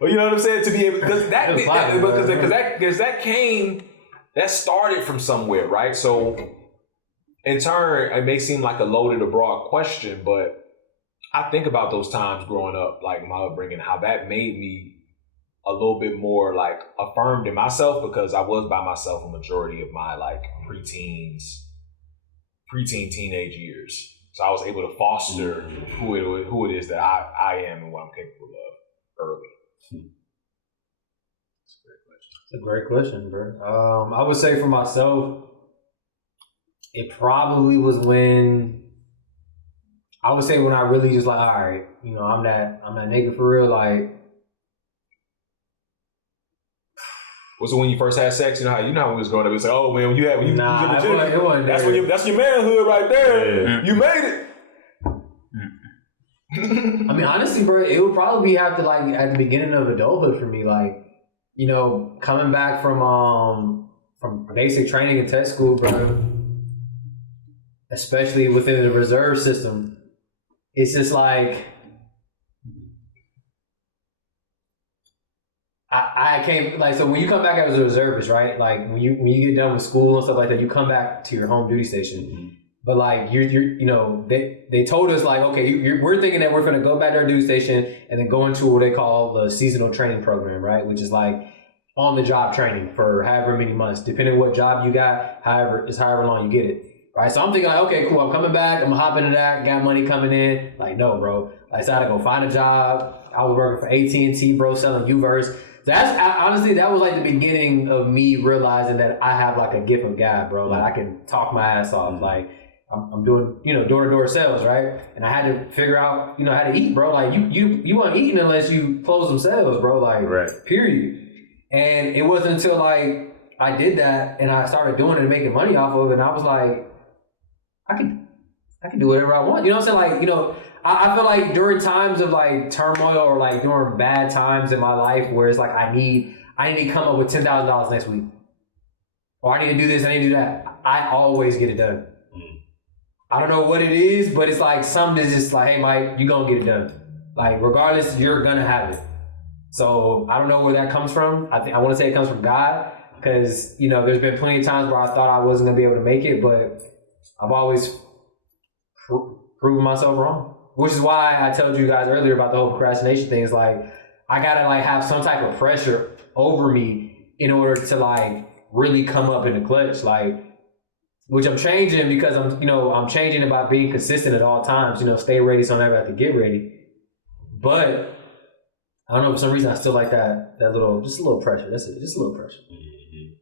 Well, you know what I'm saying? To be able, because that started from somewhere, right? So in turn, it may seem like a loaded or broad question, but I think about those times growing up, like my upbringing, how that made me a little bit more like affirmed in myself, because I was by myself a majority of my like preteen, teenage years. So I was able to foster who it is that I am and what I'm capable of early. It's a great question, bro. I would say for myself, it probably was when I really just like, all right, you know, I'm that nigga for real. Like, was it when you first had sex? You know how when we was growing up, it's like, oh man, when you was in the gym, it wasn't that's your manhood right there. Yeah. You made it. I mean, honestly, bro, it would probably be after like at the beginning of adulthood for me, like, you know, coming back from basic training and test school, bro. Especially within the reserve system, it's just like I came like, so when you come back as a reservist, right? Like when you get done with school and stuff like that, you come back to your home duty station. Mm-hmm. But like you're you know, they told us like, okay, we're thinking that we're gonna go back to our duty station and then go into what they call the seasonal training program, right? Which is like on the job training for however many months, depending on what job you got, however long you get it. Right, so I'm thinking like, okay, cool, I'm coming back, I'm gonna hop into that, got money coming in. Like, no, bro. Like, so I had to go find a job. I was working for AT&T, bro, selling Uverse. Honestly, that was like the beginning of me realizing that I have like a gift of God, bro. Like, I can talk my ass off. Mm-hmm. Like, I'm doing, you know, door-to-door sales, right? And I had to figure out, you know, how to eat, bro. Like, you weren't eating unless you close some sales, bro. Like, right. Period. And it wasn't until like I did that and I started doing it and making money off of it, and I was like, I can do whatever I want. You know what I'm saying? Like, you know, I feel like during times of like turmoil or like during bad times in my life where it's like I need to come up with $10,000 next week, or I need to do this, I need to do that, I always get it done. I don't know what it is, but it's like something that's just like, hey, Mike, you're gonna get it done. Like, regardless, you're gonna have it. So I don't know where that comes from. I want to say it comes from God, because, you know, there's been plenty of times where I thought I wasn't gonna be able to make it, but I've always proven myself wrong, which is why I told you guys earlier about the whole procrastination thing. Is like, I gotta like have some type of pressure over me in order to like really come up in the clutch, like, which I'm changing, because I'm changing about being consistent at all times, you know, stay ready so I never have to get ready. But I don't know, for some reason I still like that little, just a little pressure. That's it, just a little pressure. Mm-hmm.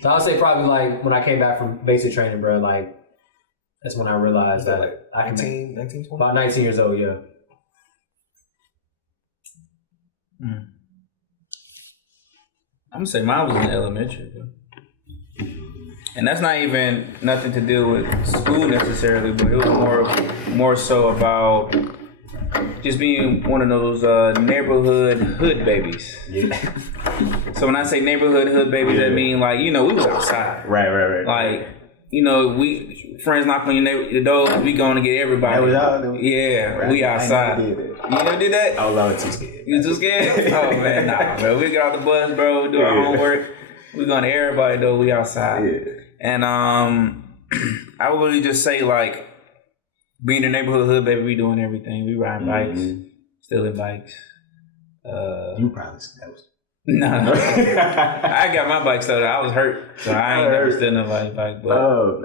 So I'll say probably like when I came back from basic training, bro, like that's when I realized that like I can 19, 20? About 19 years old, yeah. I'm gonna say mine was in elementary, bro. And that's not even nothing to do with school necessarily, but it was more so about just being one of those neighborhood hood babies. Yeah. So when I say neighborhood hood babies, that mean like, we was outside. Right. Like, we friends knock on your door, we going to get everybody. That was y'all? Yeah, Right. we outside. I never did that. You never did that? I was always too scared. You too scared? Oh man, nah, bro. We get off the bus, bro. We do our homework. We going to everybody though. We outside. Yeah. And I would really just say like, being a neighborhood hood baby, we doing everything. We riding bikes, stealing bikes. You probably that was. No. I got my bike stolen. I was hurt, so I ain't never stealing nobody's bike. But Oh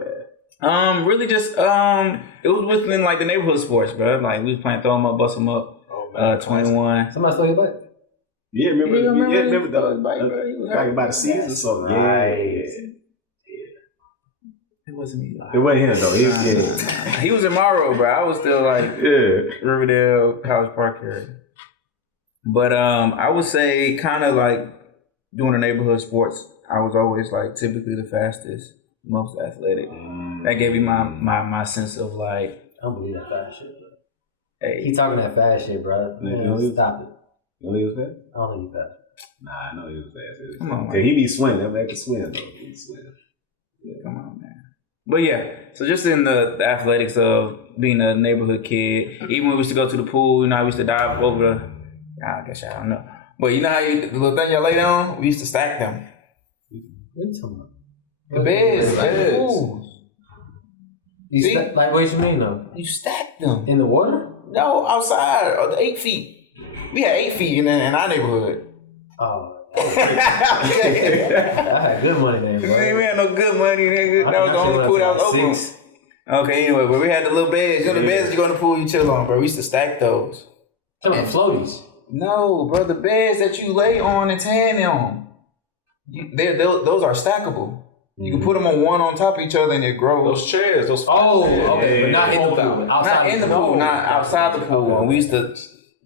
man. really just it was within like the neighborhood sports, bro. Like we was playing throw 'em up, bust 'em up. 21. Somebody stole your bike? Yeah, remember the bike, bro? He was back hurt. about the season or something. Right. It wasn't me. It wasn't him though. He was getting. He was in Morrow, bro. I was still like Riverdale, College Park area. But I would say kind of like doing the neighborhood sports. I was always like typically the fastest, most athletic. That gave me my sense of like. I don't believe that fast shit, bro. Hey, He talking that fast shit, bro. Man, stop it. You know he was fast? I don't think he's fast. Nah, I know he was fast. Come on, Cause he be swimming. That man can swim though. He swim. yeah, come on, man. But yeah, so just in the athletics of being a neighborhood kid, even when we used to go to the pool, I used to dive over the. I guess I don't know. But you know how the little thing y'all lay down? We used to stack them. What are you talking about? The beds, Like beds. pools. See? Like, what you mean though? You stacked them. In the water? No, outside, or the 8 feet. We had 8 feet in our neighborhood. Oh. We I had good money then, bro. had no good money, nigga. That was the only pool that was open. 6. Okay, anyway, but we had the little beds. You know the beds that you go in the pool, you chill on, bro. We used to stack those. Talking about floaties. No, bro, the beds that you lay on and tan on, those are stackable. You can put them on top of each other and it grows. Those chairs, those. Oh, okay, but not in the pool. Not in the pool, not outside the pool. And we used to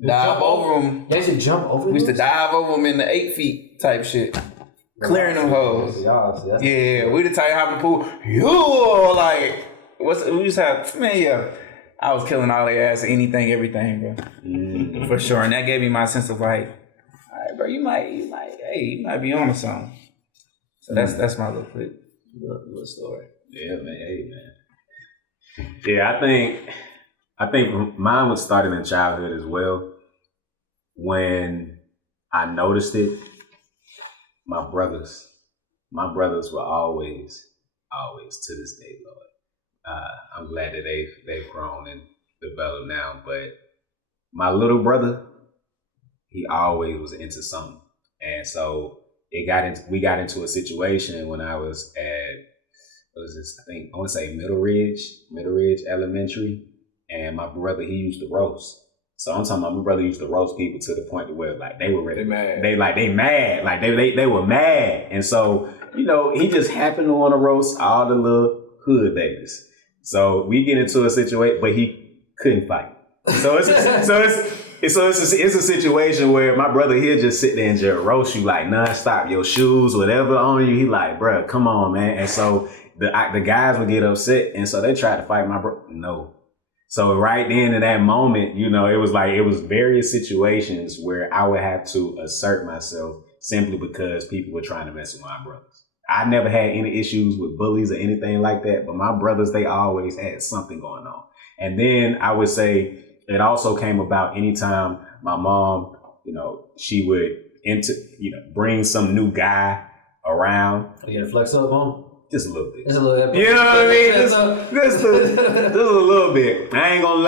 dive over them. They should jump over We used to dive over them in the 8 feet type shit. Clearing them hoes. Yeah, we the type hop in the pool. You like, we used to have, man, yeah. I was killing all their ass, anything, everything, bro. For sure. And that gave me my sense of like, all right, bro, you might be on to something. So that's my little quick little story. Yeah, man. Hey, man. Yeah, I think mine was starting in childhood as well. When I noticed it, my brothers were always to this day, Lord. I'm glad that they've grown and developed now. But my little brother, he always was into something, and so we got into a situation when I was at, what is this? I think I want to say Middle Ridge Elementary, and my brother, he used to roast. So I'm talking about my brother used to roast people to the point to where like they were ready. They mad. Like they were mad. And so, he just happened to want to roast all the little hood babies. So we get into a situation, but he couldn't fight. So it's a situation where my brother, he'll just sit there and just roast you like nonstop, your shoes, whatever on you. He like, bruh, come on, man. And so the guys would get upset, and so they tried to fight my brother. No. So right then in that moment, it was various situations where I would have to assert myself simply because people were trying to mess with my brothers. I never had any issues with bullies or anything like that, but my brothers, they always had something going on. And then I would say it also came about anytime my mom, she would bring some new guy around. You gotta flex up on him? Just a little bit. Just a little bit. You know what I mean? Just a little bit. I ain't gonna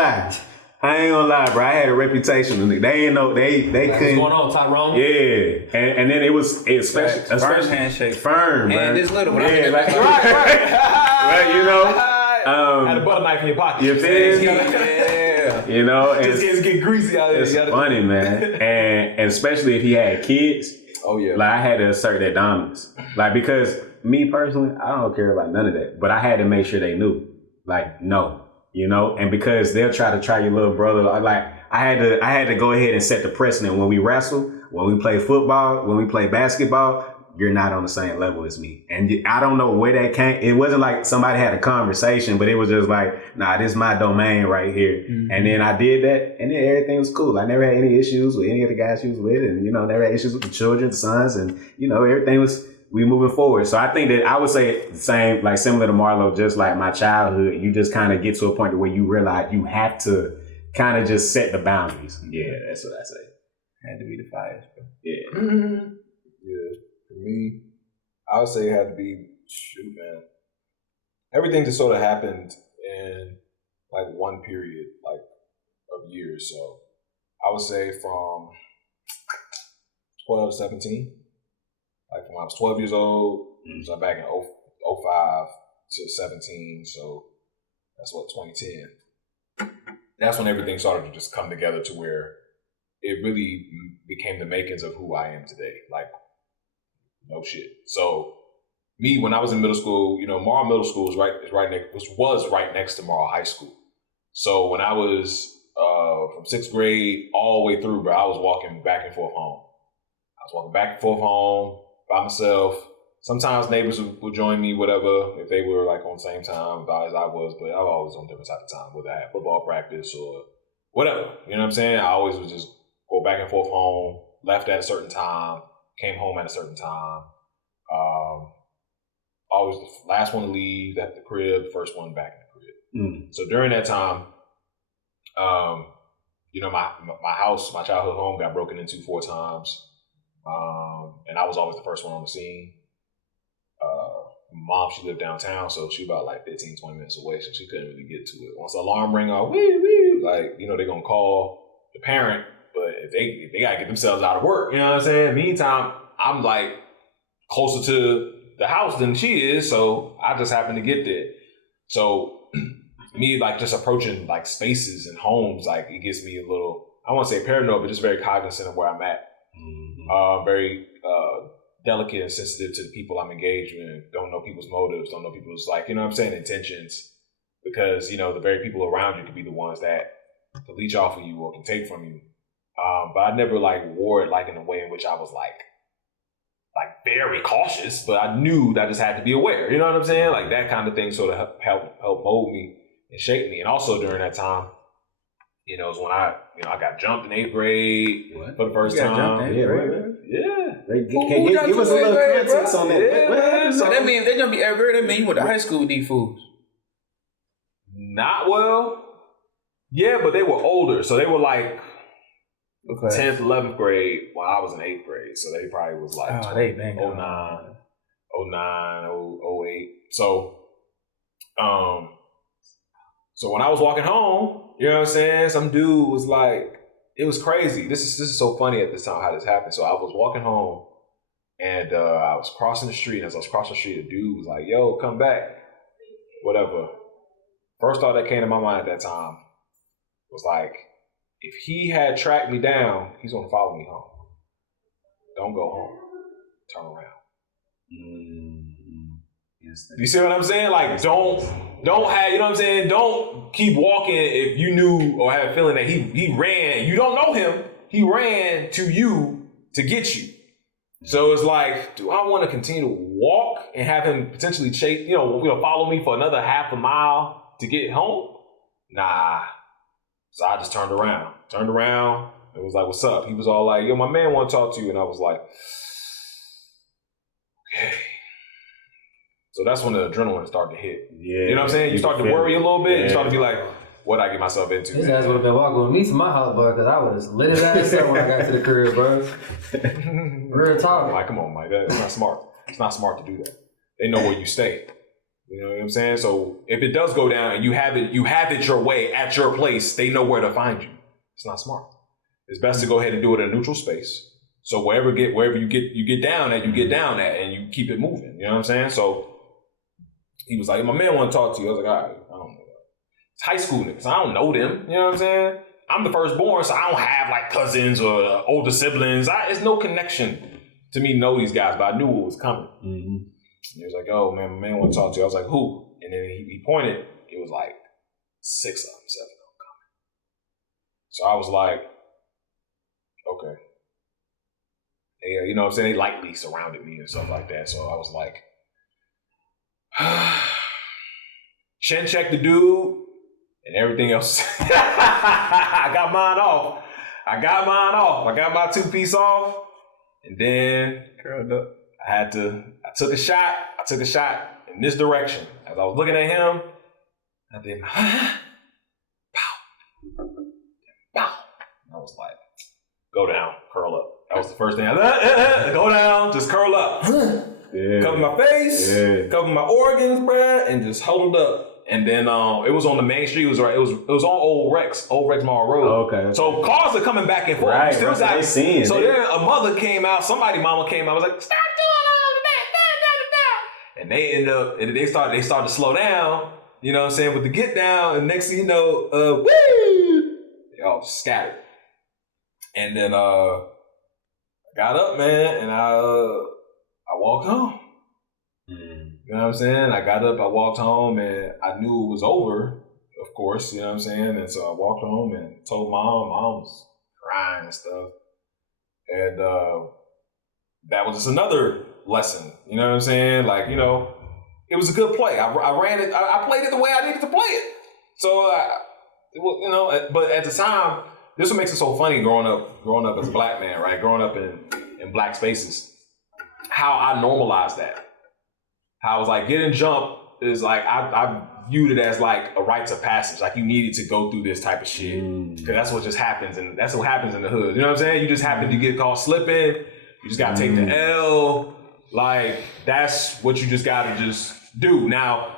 lie, bro. I had a reputation. They ain't know they couldn't. What's going on, Tyrone? Yeah, and then it was especially Firm handshake. firm, And man. this little one. Yeah, like, right. Had a butter knife in your pocket. You feel me? Yeah. Just get greasy out It's there. funny, man, and especially if he had kids. Oh yeah. Like I had to assert that dominance, like because me personally, I don't care about none of that, but I had to make sure they knew, like no, and because they'll try your little brother, like I had to go ahead and set the precedent when we wrestle, when we play football, when we play basketball. you're not on the same level as me. And I don't know where that came. It wasn't like somebody had a conversation, but it was just like, nah, this is my domain right here. Mm-hmm. And then I did that, and then everything was cool. I never had any issues with any of the guys she was with, and, never had issues with the children, the sons, and, everything was, we moving forward. So I think that I would say the same, like similar to Marlo, just like my childhood, you just kind of get to a point where you realize you have to kind of just set the boundaries. Yeah, that's what I say. Had to be the fires, bro. Yeah. Mm-hmm. Yeah. For me, I would say it had to be, man. Everything just sort of happened in like one period, like of years. So I would say from 12 to 17. Like when I was 12 years old, so back in 05 to 17. So that's what, 2010. That's when everything started to just come together to where it really became the makings of who I am today. Like, no shit. So, me, when I was in middle school, Morrow Middle School was right next to Morrow High School. So, when I was from 6th grade all the way through, bro, I was walking back and forth home. By myself. Sometimes neighbors would join me, whatever, if they were like on the same time as I was, but I was always on different type of time, whether I had football practice or whatever. You know what I'm saying? I always would just go back and forth home, left at a certain time, came home at a certain time. Always the last one to leave at the crib, first one back in the crib. So during that time, my house, my childhood home got broken into 4 times. And I was always the first one on the scene. Mom, she lived downtown, so she about like 15, 20 minutes away, so she couldn't really get to it. Once the alarm rang off, they're gonna call the parent, but if they gotta get themselves out of work, you know what I'm saying? Meantime, I'm like closer to the house than she is, so I just happened to get there. So me like just approaching like spaces and homes, like it gets me a little, I won't say paranoid, but just very cognizant of where I'm at. Very delicate and sensitive to the people I'm engaged with. Don't know people's motives, don't know people's intentions, because the very people around you could be the ones that can leech off of you or can take from you. But I never wore it in a way in which I was like very cautious, but I knew that I just had to be aware. You know what I'm saying? Like that kind of thing sort of helped mold me and shape me. And also during that time, it was when I got jumped in 8th grade for the first time. Yeah. Give us a little context on that. Yeah, so that means they're gonna be 8th grade. That means you went to high school with these fools. Not well. Yeah, but they were older, so they were like 10th, 11th grade while I was in 8th grade. So they probably was like 09, 08. So, so when I was walking home, you know what I'm saying? Some dude was like, it was crazy. This is so funny at this time how this happened. So I was walking home and I was crossing the street. And as I was crossing the street, a dude was like, yo, come back. Whatever. First thought that came to my mind at that time was like, if he had tracked me down, he's going to follow me home. Don't go home. Turn around. You see what I'm saying? Like, don't have, you know what I'm saying? Don't keep walking if you knew or had a feeling that he ran. You don't know him. He ran to you to get you. So it's like, do I want to continue to walk and have him potentially chase, follow me for another half a mile to get home? Nah. So I just turned around. It was like, what's up? He was all like, yo, my man want to talk to you. And I was like, okay. So that's when the adrenaline started to hit. Yeah. You know what I'm saying? You start to worry a little bit. Yeah. You start to be like, what I get myself into? His ass would have been walking with me to my house, bro, because I would have lit his ass up when I got to the crib, bro. Real talk. Like, come on, Mike. That's not smart. It's not smart to do that. They know where you stay. You know what I'm saying? So if it does go down and you have it your way at your place, they know where to find you. It's not smart. It's best to go ahead and do it in a neutral space. So wherever you get down at, and you keep it moving. You know what I'm saying? So he was like, my man want to talk to you. I was like, all right, I don't know. It's high school niggas. I don't know them. You know what I'm saying? I'm the firstborn, so I don't have like cousins or older siblings. It's no connection to me to know these guys, but I knew what was coming. Mm-hmm. He was like, oh man, my man want to talk to you. I was like, who? And then he pointed. It was like 6 of them, 7 of them coming. So I was like, okay. They you know what I'm saying, they lightly surrounded me and stuff like that. So I was like, chin check the dude and everything else. I got mine off. I got my 2-piece off, and then curled up. I took a shot in this direction. As I was looking at him, I did pow. I was like, go down, curl up. That was the first thing. Go down, just curl up. Cover my face, cover my organs, bruh, and just hold up. And then it was on the main street. It was on Old Rex Mall Road. Oh, okay. So cars are coming back and forth. Right, Still got, seeing. So then a mother came out. Mama came out. Was like, stop doing all of that. And they ended up. And they started to slow down. You know what I'm saying? With the get down. And next thing you know, woo! They all just scattered. And then I got up, man, and I walked home. You know what I'm saying? I got up, I walked home, and I knew it was over, of course, you know what I'm saying? And so I walked home and told Mom was crying and stuff. And that was just another lesson, you know what I'm saying? Like, you know, it was a good play. I ran it, I played it the way I needed to play it. So, you know, but at the time, this is what makes it so funny growing up as a black man, right? Growing up in black spaces. How I normalized that. How I was like, getting jumped is like, I viewed it as like a rites of passage. Like you needed to go through this type of shit. Because that's what just happens. And that's what happens in the hood. You know what I'm saying? You just happen to get caught slipping. You just got to take the L. Like, that's what you just got to just do. Now,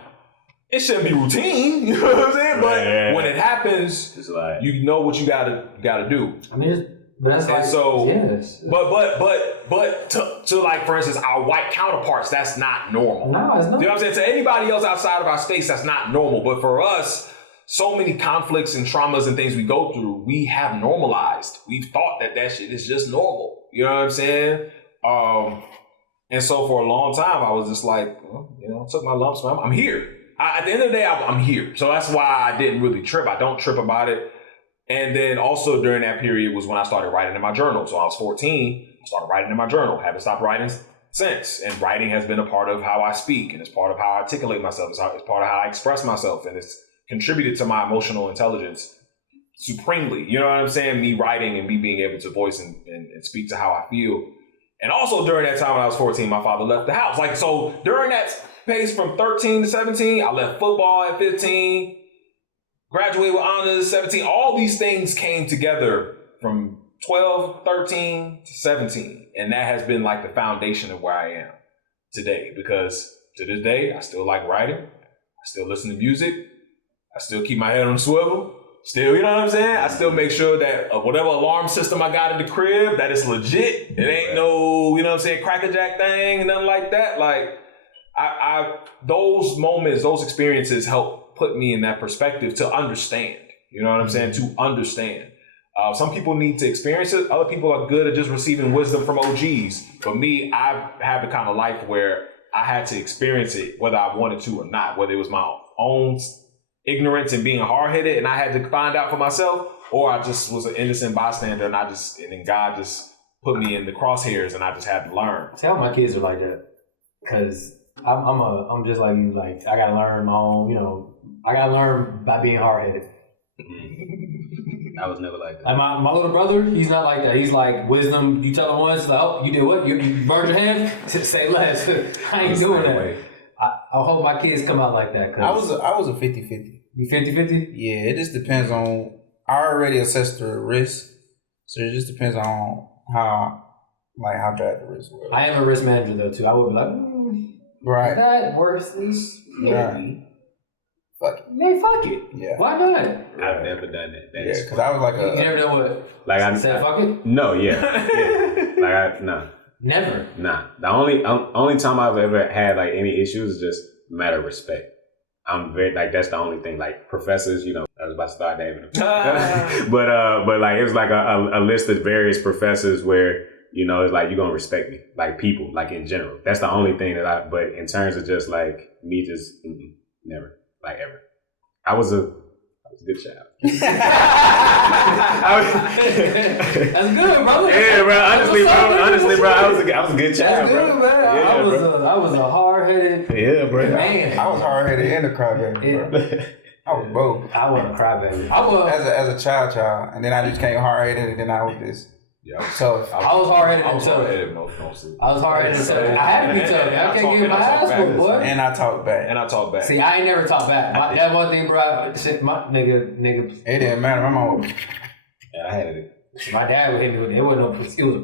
it shouldn't be routine. You know what I'm saying? But when it happens, it's like, you know what you got to do. I mean, but that's like, so, yes. But to like, for instance, our white counterparts, that's not normal. No, it's not. You know what I'm saying? To anybody else outside of our states, that's not normal. But for us, so many conflicts and traumas and things we go through, we have normalized. We've thought that shit is just normal. You know what I'm saying? And so for a long time, I was just like, well, you know, took my lumps, man. I'm here. At the end of the day, I'm here. So that's why I didn't really trip. I don't trip about it. And then also during that period was when I started writing in my journal. So I was 14, I started writing in my journal. Haven't stopped writing since. And writing has been a part of how I speak, and it's part of how I articulate myself. It's part of how I express myself, and it's contributed to my emotional intelligence supremely. You know what I'm saying? Me writing and me being able to voice and speak to how I feel. And also during that time when I was 14, my father left the house. Like, so during that pace from 13 to 17, I left football at 15. Graduated with honors, 17. All these things came together from 12, 13 to 17. And that has been like the foundation of where I am today. Because to this day, I still like writing. I still listen to music. I still keep my head on the swivel. Still, you know what I'm saying? I still make sure that whatever alarm system I got in the crib, that it's legit. It ain't no, you know what I'm saying, crackerjack thing and nothing like that. Like, those moments, those experiences help put me in that perspective to understand. You know what I'm saying? To understand. Some people need to experience it. Other people are good at just receiving wisdom from OGs. For me, I have the kind of life where I had to experience it whether I wanted to or not, whether it was my own ignorance and being hard-headed and I had to find out for myself, or I just was an innocent bystander and then God just put me in the crosshairs and I just had to learn. See how my kids are like that. Because I'm just like you. Like, I got to learn my own, you know, I got to learn by being hard-headed. I was never like that. Like my little brother, he's not like that. He's like, wisdom, you tell him once, like, oh, you did what? You burned your hand? Say less. I ain't doing that. I hope my kids come out like that. I was a 50-50. You 50-50? Yeah, it just depends on, I already assessed the risk. So it just depends on how bad the risk was. I am a risk manager though too. I would be like, right. That works this. Right. Fuck it. Man, fuck it. Yeah. Why not? I've never done that. Yeah, because I was like You never know what? Like I said fuck it? No, yeah. Like no. Never. Nah. The only time I've ever had like any issues is just a matter of respect. I'm very like that's the only thing. Like professors, you know, I was about to start naming them. but like it was like a list of various professors where, you know, it's like you're gonna respect me, like people, like in general. That's the only thing that but in terms of just like me just never, like ever. I was a good child. That's good, bro. Yeah, bro. Honestly, bro, I was a good child, That's good, bro. man. Yeah, I was a hard-headed Yeah, bro. man. I was hard-headed and a crybaby, bro. I was both. I wasn't a crybaby. I was. As a child, and then I just became hard-headed, and then I was just tough. I was hard-headed I was and tough. hard-headed mostly. I was hard-headed and tough. I had to be tough. I can't get my ass whooped, boy. And I talk back. And I talk back. See, I ain't never talk back. That one thing, bro. Shit, my nigga. It didn't matter. My mom was... Yeah, I had it. My dad would hit me with it. It wasn't no. It was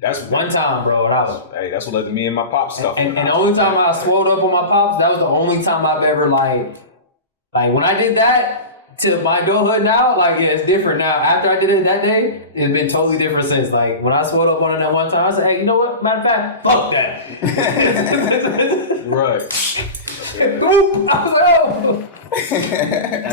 That's one time, bro. And I was. Hey, that's what led to me and my pop stuff. And the only time I swelled up on my pops, that was the only time I've ever like when I did that to my adulthood now, like yeah, it's different now. After I did it that day, it's been totally different since. Like when I swelled up on it that one time, I said, hey, you know what? Matter of fact, fuck that. Right. Oop, I was like, oh. I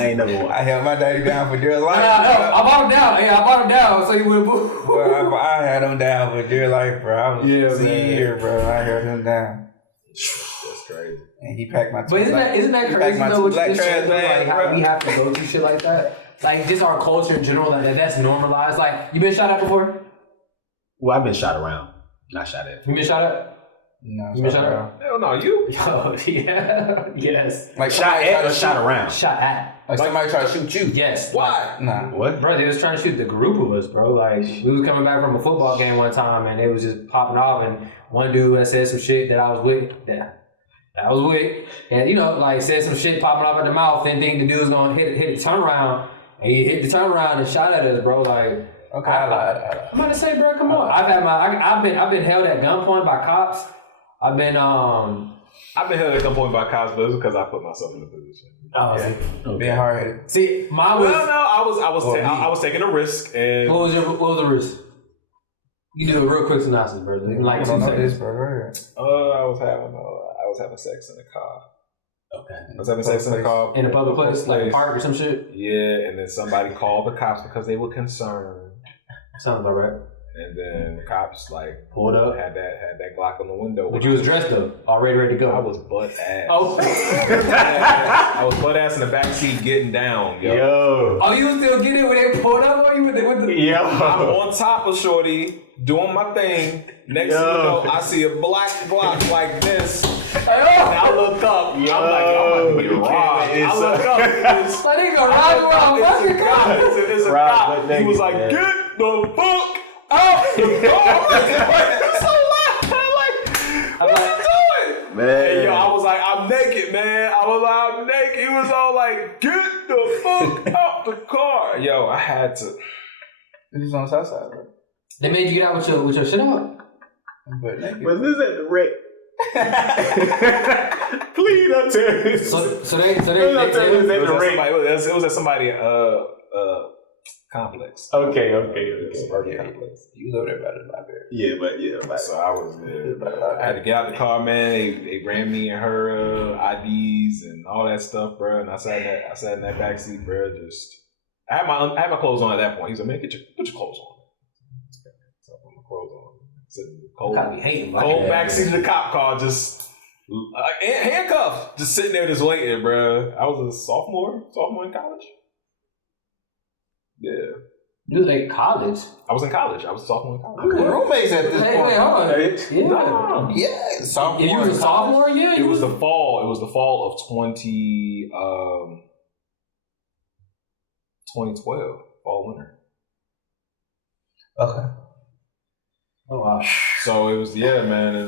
ain't never won. I held my daddy down for dear life. I bought him down. Yeah, I bought him down so he would move. Bro, I had him down for dear life, bro. I was here, bro. I held him down. That's crazy. And he packed my But isn't that crazy though? With this shit, like how we have to go through shit like that. Like just our culture in general, that's normalized. Like you been shot at before? Well, I've been shot around, not shot at. You been shot at? No, You been shot at? Hell no, you. Yo, yeah, yes. like Shot at or shot around? Shot at. Like somebody tried to shoot you. Yes. Why? Nah. What? Bro, they was trying to shoot the group of us, bro. Like, we was coming back from a football game one time, and it was just popping off, and one dude had said some shit that I was with, and, you know, like, said some shit popping off at the mouth, didn't think the dude was gonna hit the turnaround, and he hit the turnaround and shot at us, bro. Like, Okay, I lied. I'm about to say, bro, come on. I've been held at gunpoint by cops. I've been held at gunpoint by cops, but it was because I put myself in the position. Being hard-headed. See, mine was. Well, no, I was taking a risk, and What was the risk? You do a real quick synopsis, bro. Like I 2 don't know seconds. this, bro. Right. I was having sex in the car. Okay. I was having sex in the car In a public place, like a park or some shit. Yeah, and then somebody called the cops because they were concerned, Sounds about right. and then the cops like Pulled up. had that Glock on the window. But you was dressed up, already ready to go. I was butt ass. Oh. I was butt ass in the backseat getting down, yo. Oh, you was still getting it when they pulled up on you with the I'm on top of Shorty, doing my thing. Next thing you know, I see a black Glock like this. And I look up. I'm like, I'm about to get robbed. I look up. It's Like, they gonna ride around fucking cop. It's a cop. He was like, get the fuck out the car. I'm so loud. I'm like, what are you doing? Man. Hey, yo, I was like, I'm naked, man. I was like, I'm naked. He was all like, get the fuck out the car. Yo, I had to. This is on the south side, bro. They made you get out with your shit on? But naked. Was this at the wreck? Please don't tell me. So they It was at somebody complex. Okay. Suburban complex. You live there by the library. Yeah, but So I was there. I had to get out the car, man. They ran me and her IDs and all that stuff, bro. And I sat in that back seat, bro. I had my clothes on at that point. He said, "Man, put your clothes on." So I put my clothes on. Cold backseat of the cop car, just handcuffed, just sitting there, just waiting, bro. I was a sophomore in college. Yeah. You was like college? I was in college. I was a sophomore in college. We were roommates at this point. Wait, hold on. Yeah. No. Yeah, sophomore. You was a sophomore? Yeah. It was the fall. It was the fall of 2012, fall winter. Okay. Oh wow. So it was man, and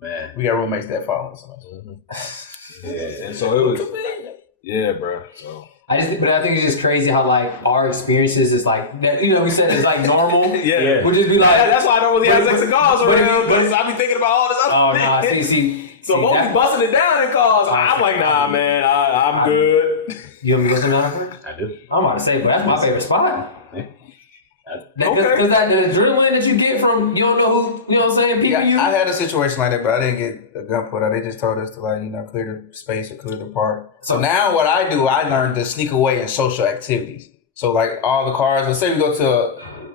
man, we got roommates that fall. yeah, and so it was bro. So But I think it's just crazy how like our experiences is like that. You know, we said it's like normal. yeah. We'll just be like, that's why I don't really have sex in cars around, but- because I be thinking about all this other oh shit. nah, see. So most be busting it down in cars. I'm like, nah, man, I'm good. You want me to go to Mountain? I do. I'm about to say, but that's my favorite spot. Okay. Because that the adrenaline that you get from, you don't know who, you know what I'm saying? People Yeah, I had a situation like that, but I didn't get a gun put out. They just told us to clear the space or clear the park. So now what I do, I learned to sneak away in social activities. So like all the cars, let's say we go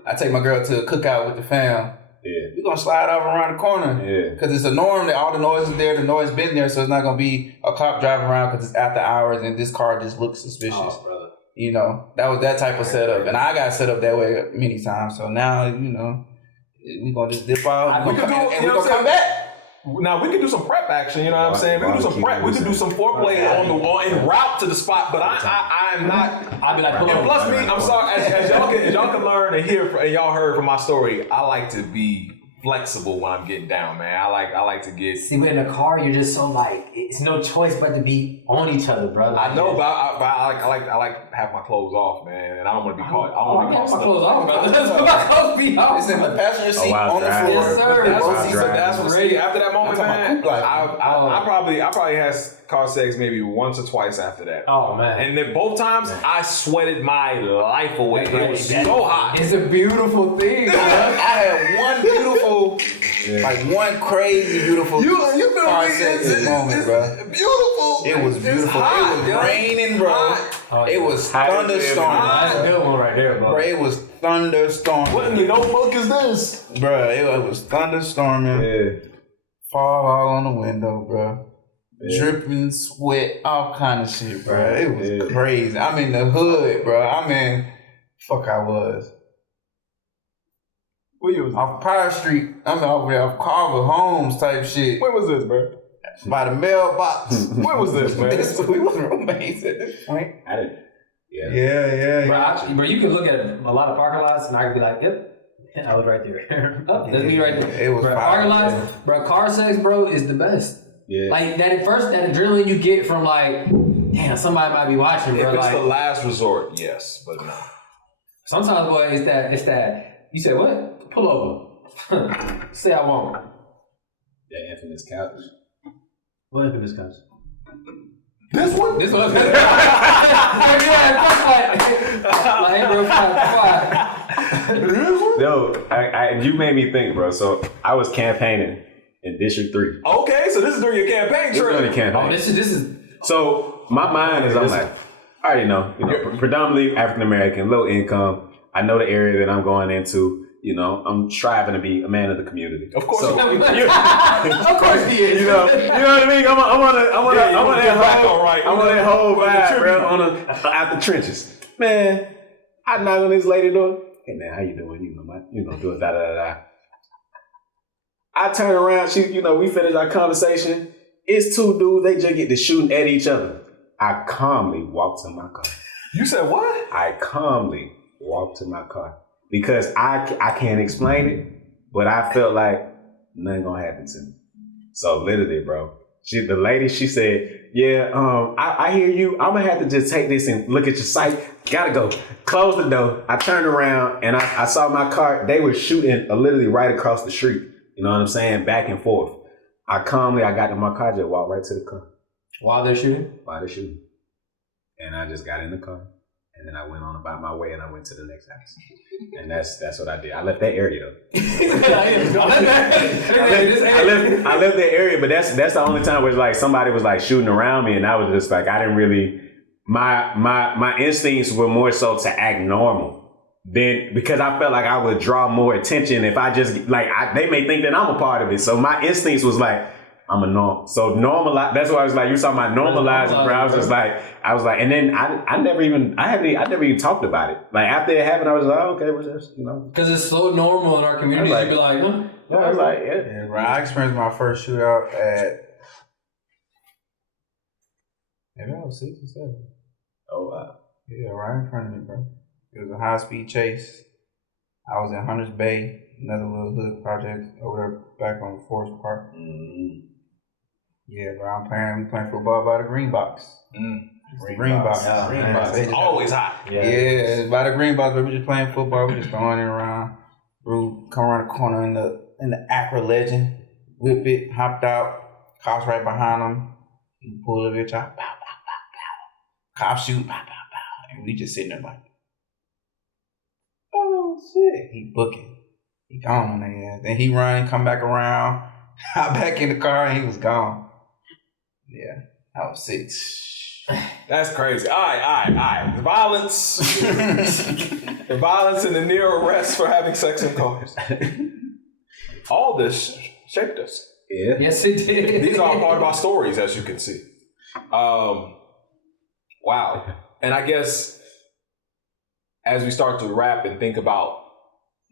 I take my girl to a cookout with the fam. Yeah. We're going to slide off around the corner. Yeah. Because it's a norm that all the noise is there, the noise been there, so it's not going to be a cop driving around because it's after hours and this car just looks suspicious. Oh, brother. You know, that was that type of setup. And I got set up that way many times. So now, you know, we gonna just dip out and we gonna come back. Now we can do some prep action, you know what I'm saying? We can do some prep. We can do some foreplay on the wall en route to the spot. But I'm not. I'll be like, and plus me, I'm sorry. As y'all can learn and hear, and y'all heard from my story, I like to be flexible when I'm getting down, man. I like to get. See, but in a car, you're just so like, it's no choice but to be on each other, brother. I know, but I like to have my clothes off, man, and I don't want to be caught. I don't want to be caught. My clothes off, brother. My clothes be off. It's in the passenger seat on the floor. Yes, sir. That's what's ready. After that moment, man, I probably had car sex maybe once or twice after that. Oh man! And then both times I sweated my life away. It was so hot. It's a beautiful thing. I had one beautiful, like one crazy beautiful car sex moment, bro. Beautiful. It was beautiful. Hot, it was raining, bro. It was thunderstorm. That's a good one right there, bro. It was thunderstorm. What in the notebook is this? Bro, it was thunderstorming. Yeah. Fall all on the window, bro. Yeah. Dripping sweat, all kind of shit, bro. It was crazy. I'm in the hood, bro. I was. Where you was? Off Power Street. I'm over there off Carver Homes type shit. Where was this, bro? By the mailbox. Where was this, man? We wasn't roommates at this point. I didn't. Yeah. Bro, you can look at a lot of parking lots and I could be like, yep. I was right there. That's me right there. It was bro, parking lots, bro, car sex, bro, is the best. Yeah. Like that adrenaline you get from like, damn, somebody might be watching, bro. If it's like, the last resort, yes, but no. Sometimes, boy, it's that. You said what? Pull over. Say I won't. That infamous couch. What infamous couch? This one? This one. Like, bro, No, you made me think, bro. So I was campaigning in District 3. Okay, so this is during your campaign trip. Oh, this is. So my mind is, I'm like, I already know, predominantly African American, low income. I know the area that I'm going into. You know, I'm striving to be a man of the community. Of course, of course he is. You know what I mean? I'm on that whole vibe, bro. Out the trenches, man. I knock on this lady door. Hey man, how you doing? Do it, da da da. I turn around, we finish our conversation. It's two dudes, they just get to shooting at each other. I calmly walk to my car. You said what? I calmly walk to my car. Because I can't explain it, but I felt like nothing gonna happen to me. So literally, bro, the lady, she said, yeah, I hear you. I'm gonna have to just take this and look at your site. Gotta go. Close the door. I turned around and I saw my car. They were shooting literally right across the street. You know what I'm saying? Back and forth. I got to my car, just walked right to the car. While they're shooting? While they're shooting. And I just got in the car. And then I went on about my way and I went to the next house. And that's what I did. I left that area though. I left that area, but that's the only time where it's like somebody was like shooting around me and I was just like, I didn't really, my instincts were more so to act normal. Then because I felt like I would draw more attention if I just they may think that I'm a part of it. So my instincts was like, I'm a normal. So normalize. That's why I was like, you saw my normalizing, bro. I was like, and then I never even talked about it. Like after it happened, I was like, oh, okay, what's this? Because it's so normal in our community. You'd be like, huh? I was like, yeah, bro. I experienced my first shootout at maybe I was 6 or 7. Oh wow. Yeah, right in front of me, bro. It was a high-speed chase. I was in Hunters Bay, another little hood project over there back on Forest Park. Mm-hmm. Yeah, bro, we playing football by the green box. Green box. It's always hot. Yeah, by the green box, but we just playing football. We just throwing it around. Bro, come around the corner in the Accra Legend, whip it, hopped out, cops right behind him. He pull the bitch out, pow, pow, pow, pow. Cops shoot, pow, pow, pow. And we just sitting there like, oh shit. He booking. He gone on there. Then he run, come back around, hop back in the car, and he was gone. Yeah, I was 6. That's crazy. All right. The violence. The violence and the near arrest for having sex in cars. All this shaped us. Yeah. Yes, it did. These are all part of our stories, as you can see. Wow. And I guess as we start to wrap and think about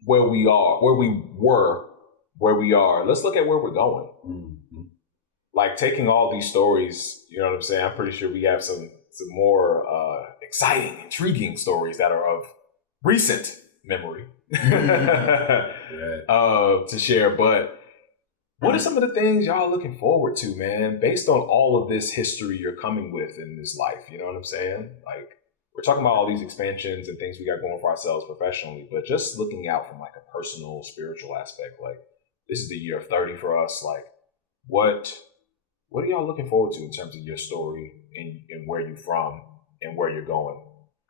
where we are, where we were, where we are, let's look at where we're going. Mm-hmm. Like taking all these stories, you know what I'm saying? I'm pretty sure we have some more exciting, intriguing stories that are of recent memory to share. But what are some of the things y'all looking forward to, man, based on all of this history you're coming with in this life? You know what I'm saying? Like, we're talking about all these expansions and things we got going for ourselves professionally, but just looking out from like a personal, spiritual aspect, like this is the year of 30 for us. Like, what are y'all looking forward to in terms of your story and where you're from and where you're going?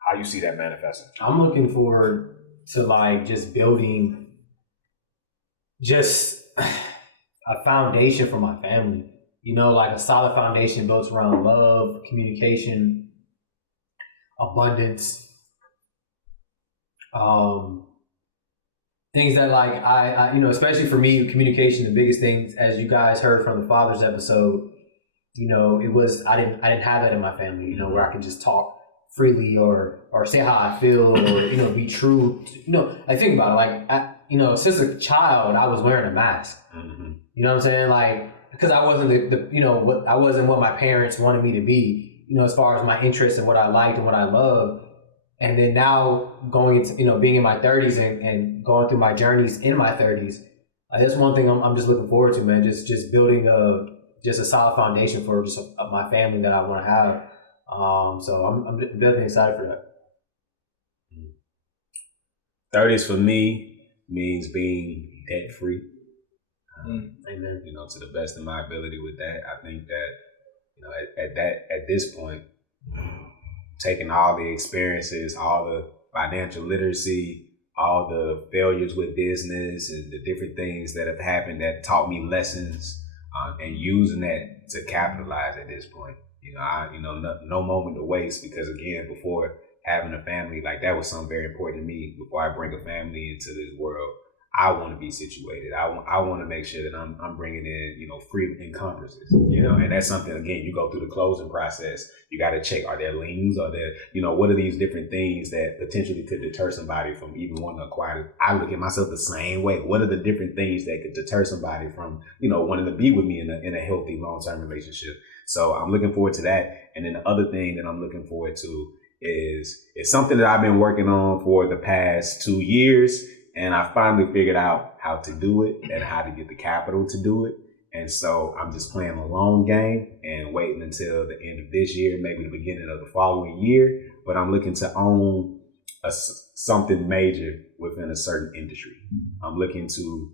How you see that manifesting? I'm looking forward to like just building just a foundation for my family. You know, like a solid foundation built around love, communication, abundance, things that like I you know, especially for me, communication, the biggest things, as you guys heard from the Father's episode, you know, it was I didn't have that in my family, you know, where I could just talk freely or say how I feel or, you know, be true. You know, I think about it, like, you know, since a child, I was wearing a mask. Mm-hmm. You know what I'm saying? Like, because I wasn't I wasn't what my parents wanted me to be, you know, as far as my interests and what I liked and what I loved. And then now going into, you know, being in my 30s and going through my journeys in my 30s, that's one thing I'm just looking forward to, man. Just building a solid foundation for just my family that I want to have. So I'm definitely excited for that. 30s for me means being debt free. Amen. You know, to the best of my ability with that. I think that, you know, at this point, taking all the experiences, all the financial literacy, all the failures with business and the different things that have happened that taught me lessons, and using that to capitalize at this point. You know, no moment to waste, because again, before having a family, like that was something very important to me. Before I bring a family into this world, I want to be situated. I want to make sure that I'm bringing in, you know, free encumbrances, you know, and that's something, again, you go through the closing process. You got to check, are there liens? Are there, you know, what are these different things that potentially could deter somebody from even wanting to acquire? I look at myself the same way. What are the different things that could deter somebody from, you know, wanting to be with me in a healthy long-term relationship? So I'm looking forward to that. And then the other thing that I'm looking forward to is something that I've been working on for the past 2 years. And I finally figured out how to do it and how to get the capital to do it. And so I'm just playing a long game and waiting until the end of this year, maybe the beginning of the following year. But I'm looking to own something major within a certain industry. I'm looking to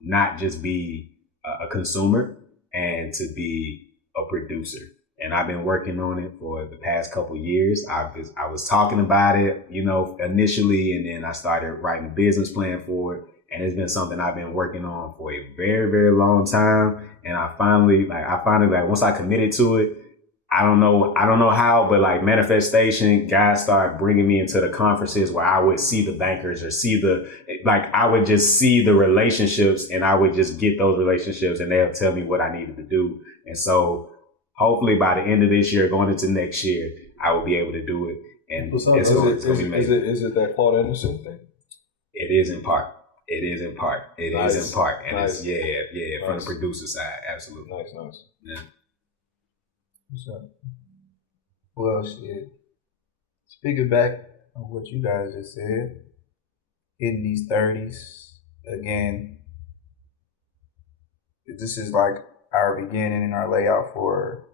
not just be a consumer and to be a producer. And I've been working on it for the past couple of years. I was talking about it, you know, initially, and then I started writing a business plan for it. And it's been something I've been working on for a very, very long time. And I finally, once I committed to it, I don't know how, but like manifestation, guys started bringing me into the conferences where I would see the bankers or I would just see the relationships, and I would just get those relationships, and they'll tell me what I needed to do. And so hopefully by the end of this year, going into next year, I will be able to do it. And is it that Claude Anderson thing? It is in part. It is in part. And nice. It's from the producer side. Absolutely. Nice. Yeah. What's up? Well, shit. Speaking back on what you guys just said, hitting these 30s, again, this is like our beginning and our layout for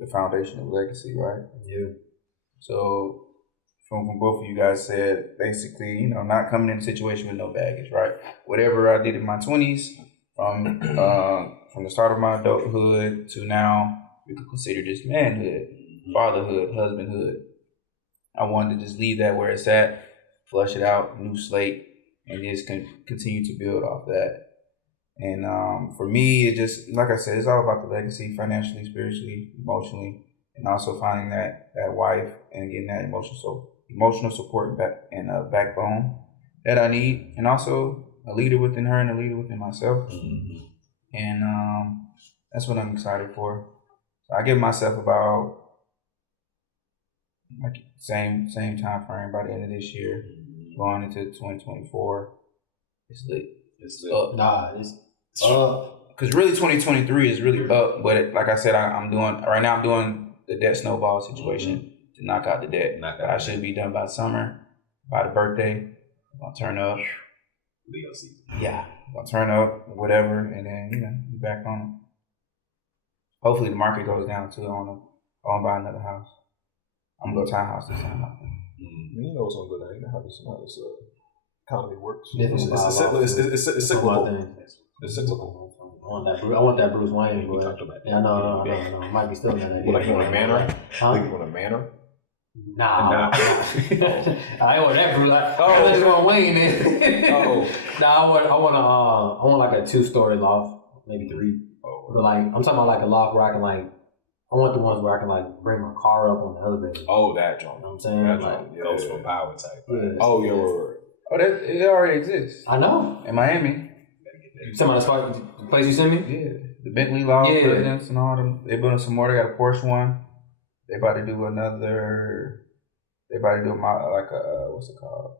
the foundation of legacy, right? Yeah. So from both of you guys said, basically, you know, not coming in a situation with no baggage, right? Whatever I did in my 20s, from the start of my adulthood to now, we could consider this manhood, fatherhood, husbandhood. I wanted to just leave that where it's at, flush it out, new slate, and just continue to build off that. And for me, it just, like I said, it's all about the legacy, financially, spiritually, emotionally, and also finding that wife and getting that emotional support and backbone that I need, and also a leader within her and a leader within myself. Mm-hmm. And that's what I'm excited for. So I give myself about like same time frame by the end of this year, going into 2024. It's lit. It's Up. Nah, it's up. Because really 2023 is really up, but like I said, I'm doing the debt snowball situation to knock out the debt. I should be done by summer, by the birthday. I'm gonna turn up. Leo season. Yeah, I'm gonna turn up, whatever, and then be back on it. Hopefully the market goes down too. I want to buy another house. I'm gonna go townhouse this time. You know what's gonna go down. You know how this economy works. It's cyclical. It's cyclical. I want that Bruce Wayne. We talked about that. Yeah, no. It might be still in that idea. Like you want a manor? Huh? Like you want a manor? Nah. I want that Bruce. I just want Wayne. Nah, I want like a 2-story loft, maybe 3. But like I'm talking about like a loft where I can like. I want the ones where I can like bring my car up on the elevator. Oh, that joint. You know what I'm saying? That Like, joint. Goes for power type. Yeah. Oh, yeah. Oh, it already exists I know. in Miami. Some of the place you sent me? Yeah, the Bentley Law Yeah. Presidents and all them. They building some more. They got a Porsche one. They about to do another. They about to do like a what's it called?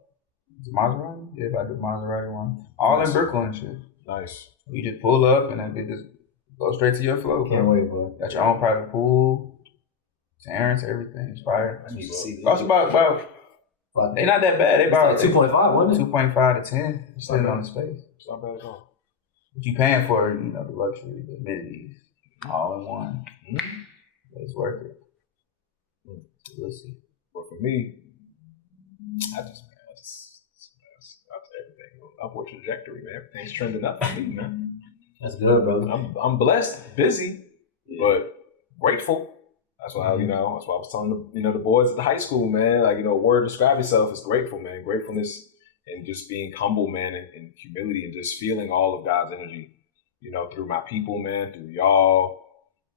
Is it Maserati? Yeah, they about to do Maserati one. All in Brooklyn and shit. Nice. You just pull up and then they just go straight to your flow. Can't wait, bro. Got your own private pool, Terrence, everything. Inspired. I need to see Cost about they not that bad. They about 2.5, wasn't it? 2.5 to 10. Sitting on the space. It's not bad at all. What you paying for, the luxury, the amenities, all in one. But it's worth it. So we'll see. But for me, that's everything. Upward trajectory, man. Everything's trending up for me, man. That's good, brother. I'm blessed, busy, but grateful. That's why, that's why I was telling the boys at the high school, man, like, word describe yourself is grateful, man. Gratefulness and just being humble, man, and humility and just feeling all of God's energy, through my people, man, through y'all,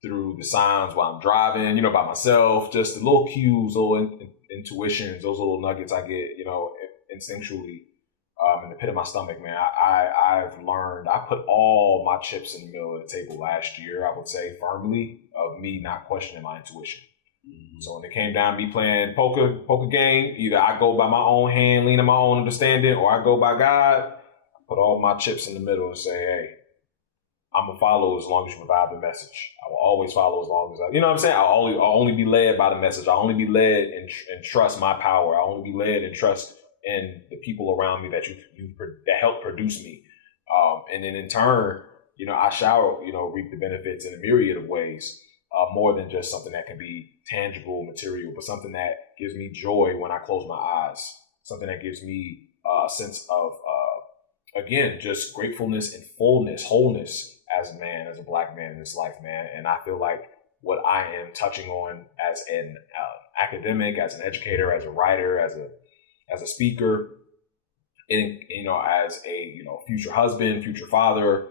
through the signs while I'm driving, by myself, just the little cues, little intuitions, those little nuggets I get, instinctually in the pit of my stomach, man. I've learned, I put all my chips in the middle of the table last year, I would say firmly, of me not questioning my intuition. So when it came down to me playing poker game, either I go by my own hand, lean on my own understanding, or I go by God. I put all my chips in the middle and say, hey, I'm gonna follow as long as you provide the message. I will always follow as long as you know what I'm saying? I'll only be led by the message. I'll only be led and trust my power. I'll only be led and trust in the people around me that that help produce me. And then in turn, I shall, reap the benefits in a myriad of ways. More than just something that can be tangible, material, but something that gives me joy when I close my eyes. Something that gives me a sense of, again, just gratefulness and fullness, wholeness as a man, as a Black man in this life, man. And I feel like what I am touching on as an academic, as an educator, as a writer, as a speaker, and, as a, future husband, future father,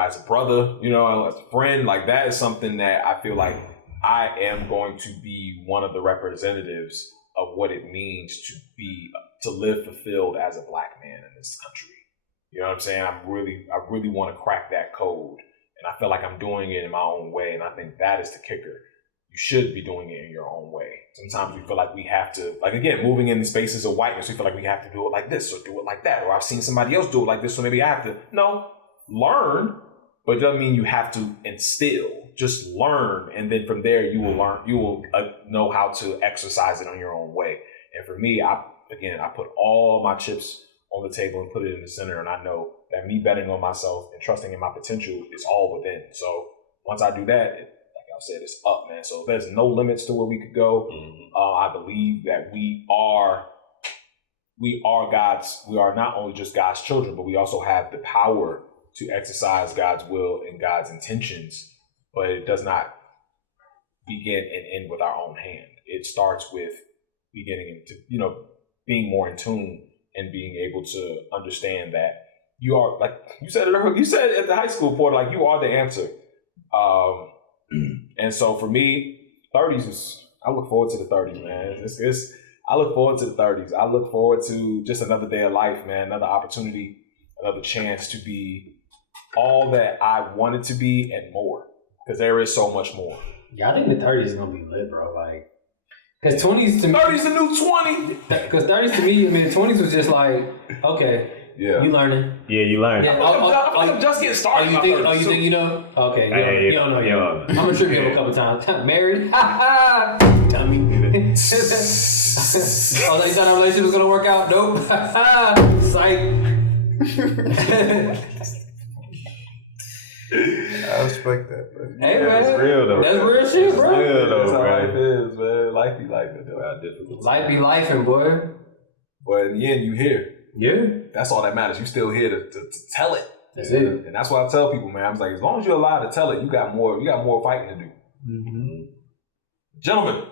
as a brother, as a friend, like that is something that I feel like I am going to be one of the representatives of what it means to live fulfilled as a Black man in this country. You know what I'm saying? I really want to crack that code, and I feel like I'm doing it in my own way. And I think that is the kicker. You should be doing it in your own way. Sometimes we feel like we have to, like, again, moving in the spaces of whiteness, we feel like we have to do it like this or do it like that, or I've seen somebody else do it like this, so maybe I have to. No. Learn, but it doesn't mean you have to instill. Just learn, and then from there you will learn. You will know how to exercise it on your own way. And for me, I put all my chips on the table and put it in the center, and I know that me betting on myself and trusting in my potential is all within. So once I do that, like I said, it's up, man. So there's no limits to where we could go. I believe that we are God's. We are not only just God's children, but we also have the power to exercise God's will and God's intentions, but it does not begin and end with our own hand. It starts with beginning to, being more in tune and being able to understand that you are, like you said at the high school, Porter, like you are the answer. And so for me, 30s I look forward to the 30s, man. I look forward to the 30s. I look forward to just another day of life, man, another opportunity, another chance to be all that I wanted to be and more, because there is so much more. Yeah, I think the 30s is gonna be lit, bro. Like, Because 20s to me, 30's the new 20. because 30s to me, I mean, the 20s was just like, okay, Yeah. you learning. Yeah, you learn. Yeah. I'm just getting started. You think you know? Okay, you don't know. Yeah. I'm gonna trip you up a couple times. Married? Dummy. I was like, you thought our relationship was gonna work out? Nope. Psych. I respect that, bro. Hey, man. That's real, though. That's real shit, bro. That's real, though, That's how bro. life is, man. Life be like that, though. How difficult. Life be lifing, boy. But in the end, you here. Yeah. That's all that matters. You still here to tell it. That's it. And that's why I tell people, man. I'm like, as long as you're allowed to tell it, you got more fighting to do. Mm-hmm. Gentlemen,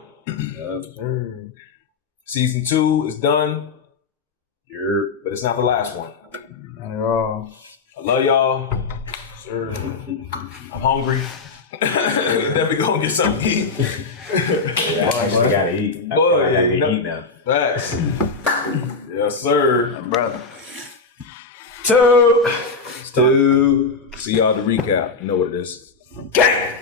season 2 is done. But it's not the last one. Not at all. I love y'all. Sir. I'm hungry. Definitely gonna get something to eat. Yeah, I actually gotta eat. Boy, I gotta yeah, eat now. Facts. Yes, sir. Brother. Two. See y'all to recap. You know what it is. Gang!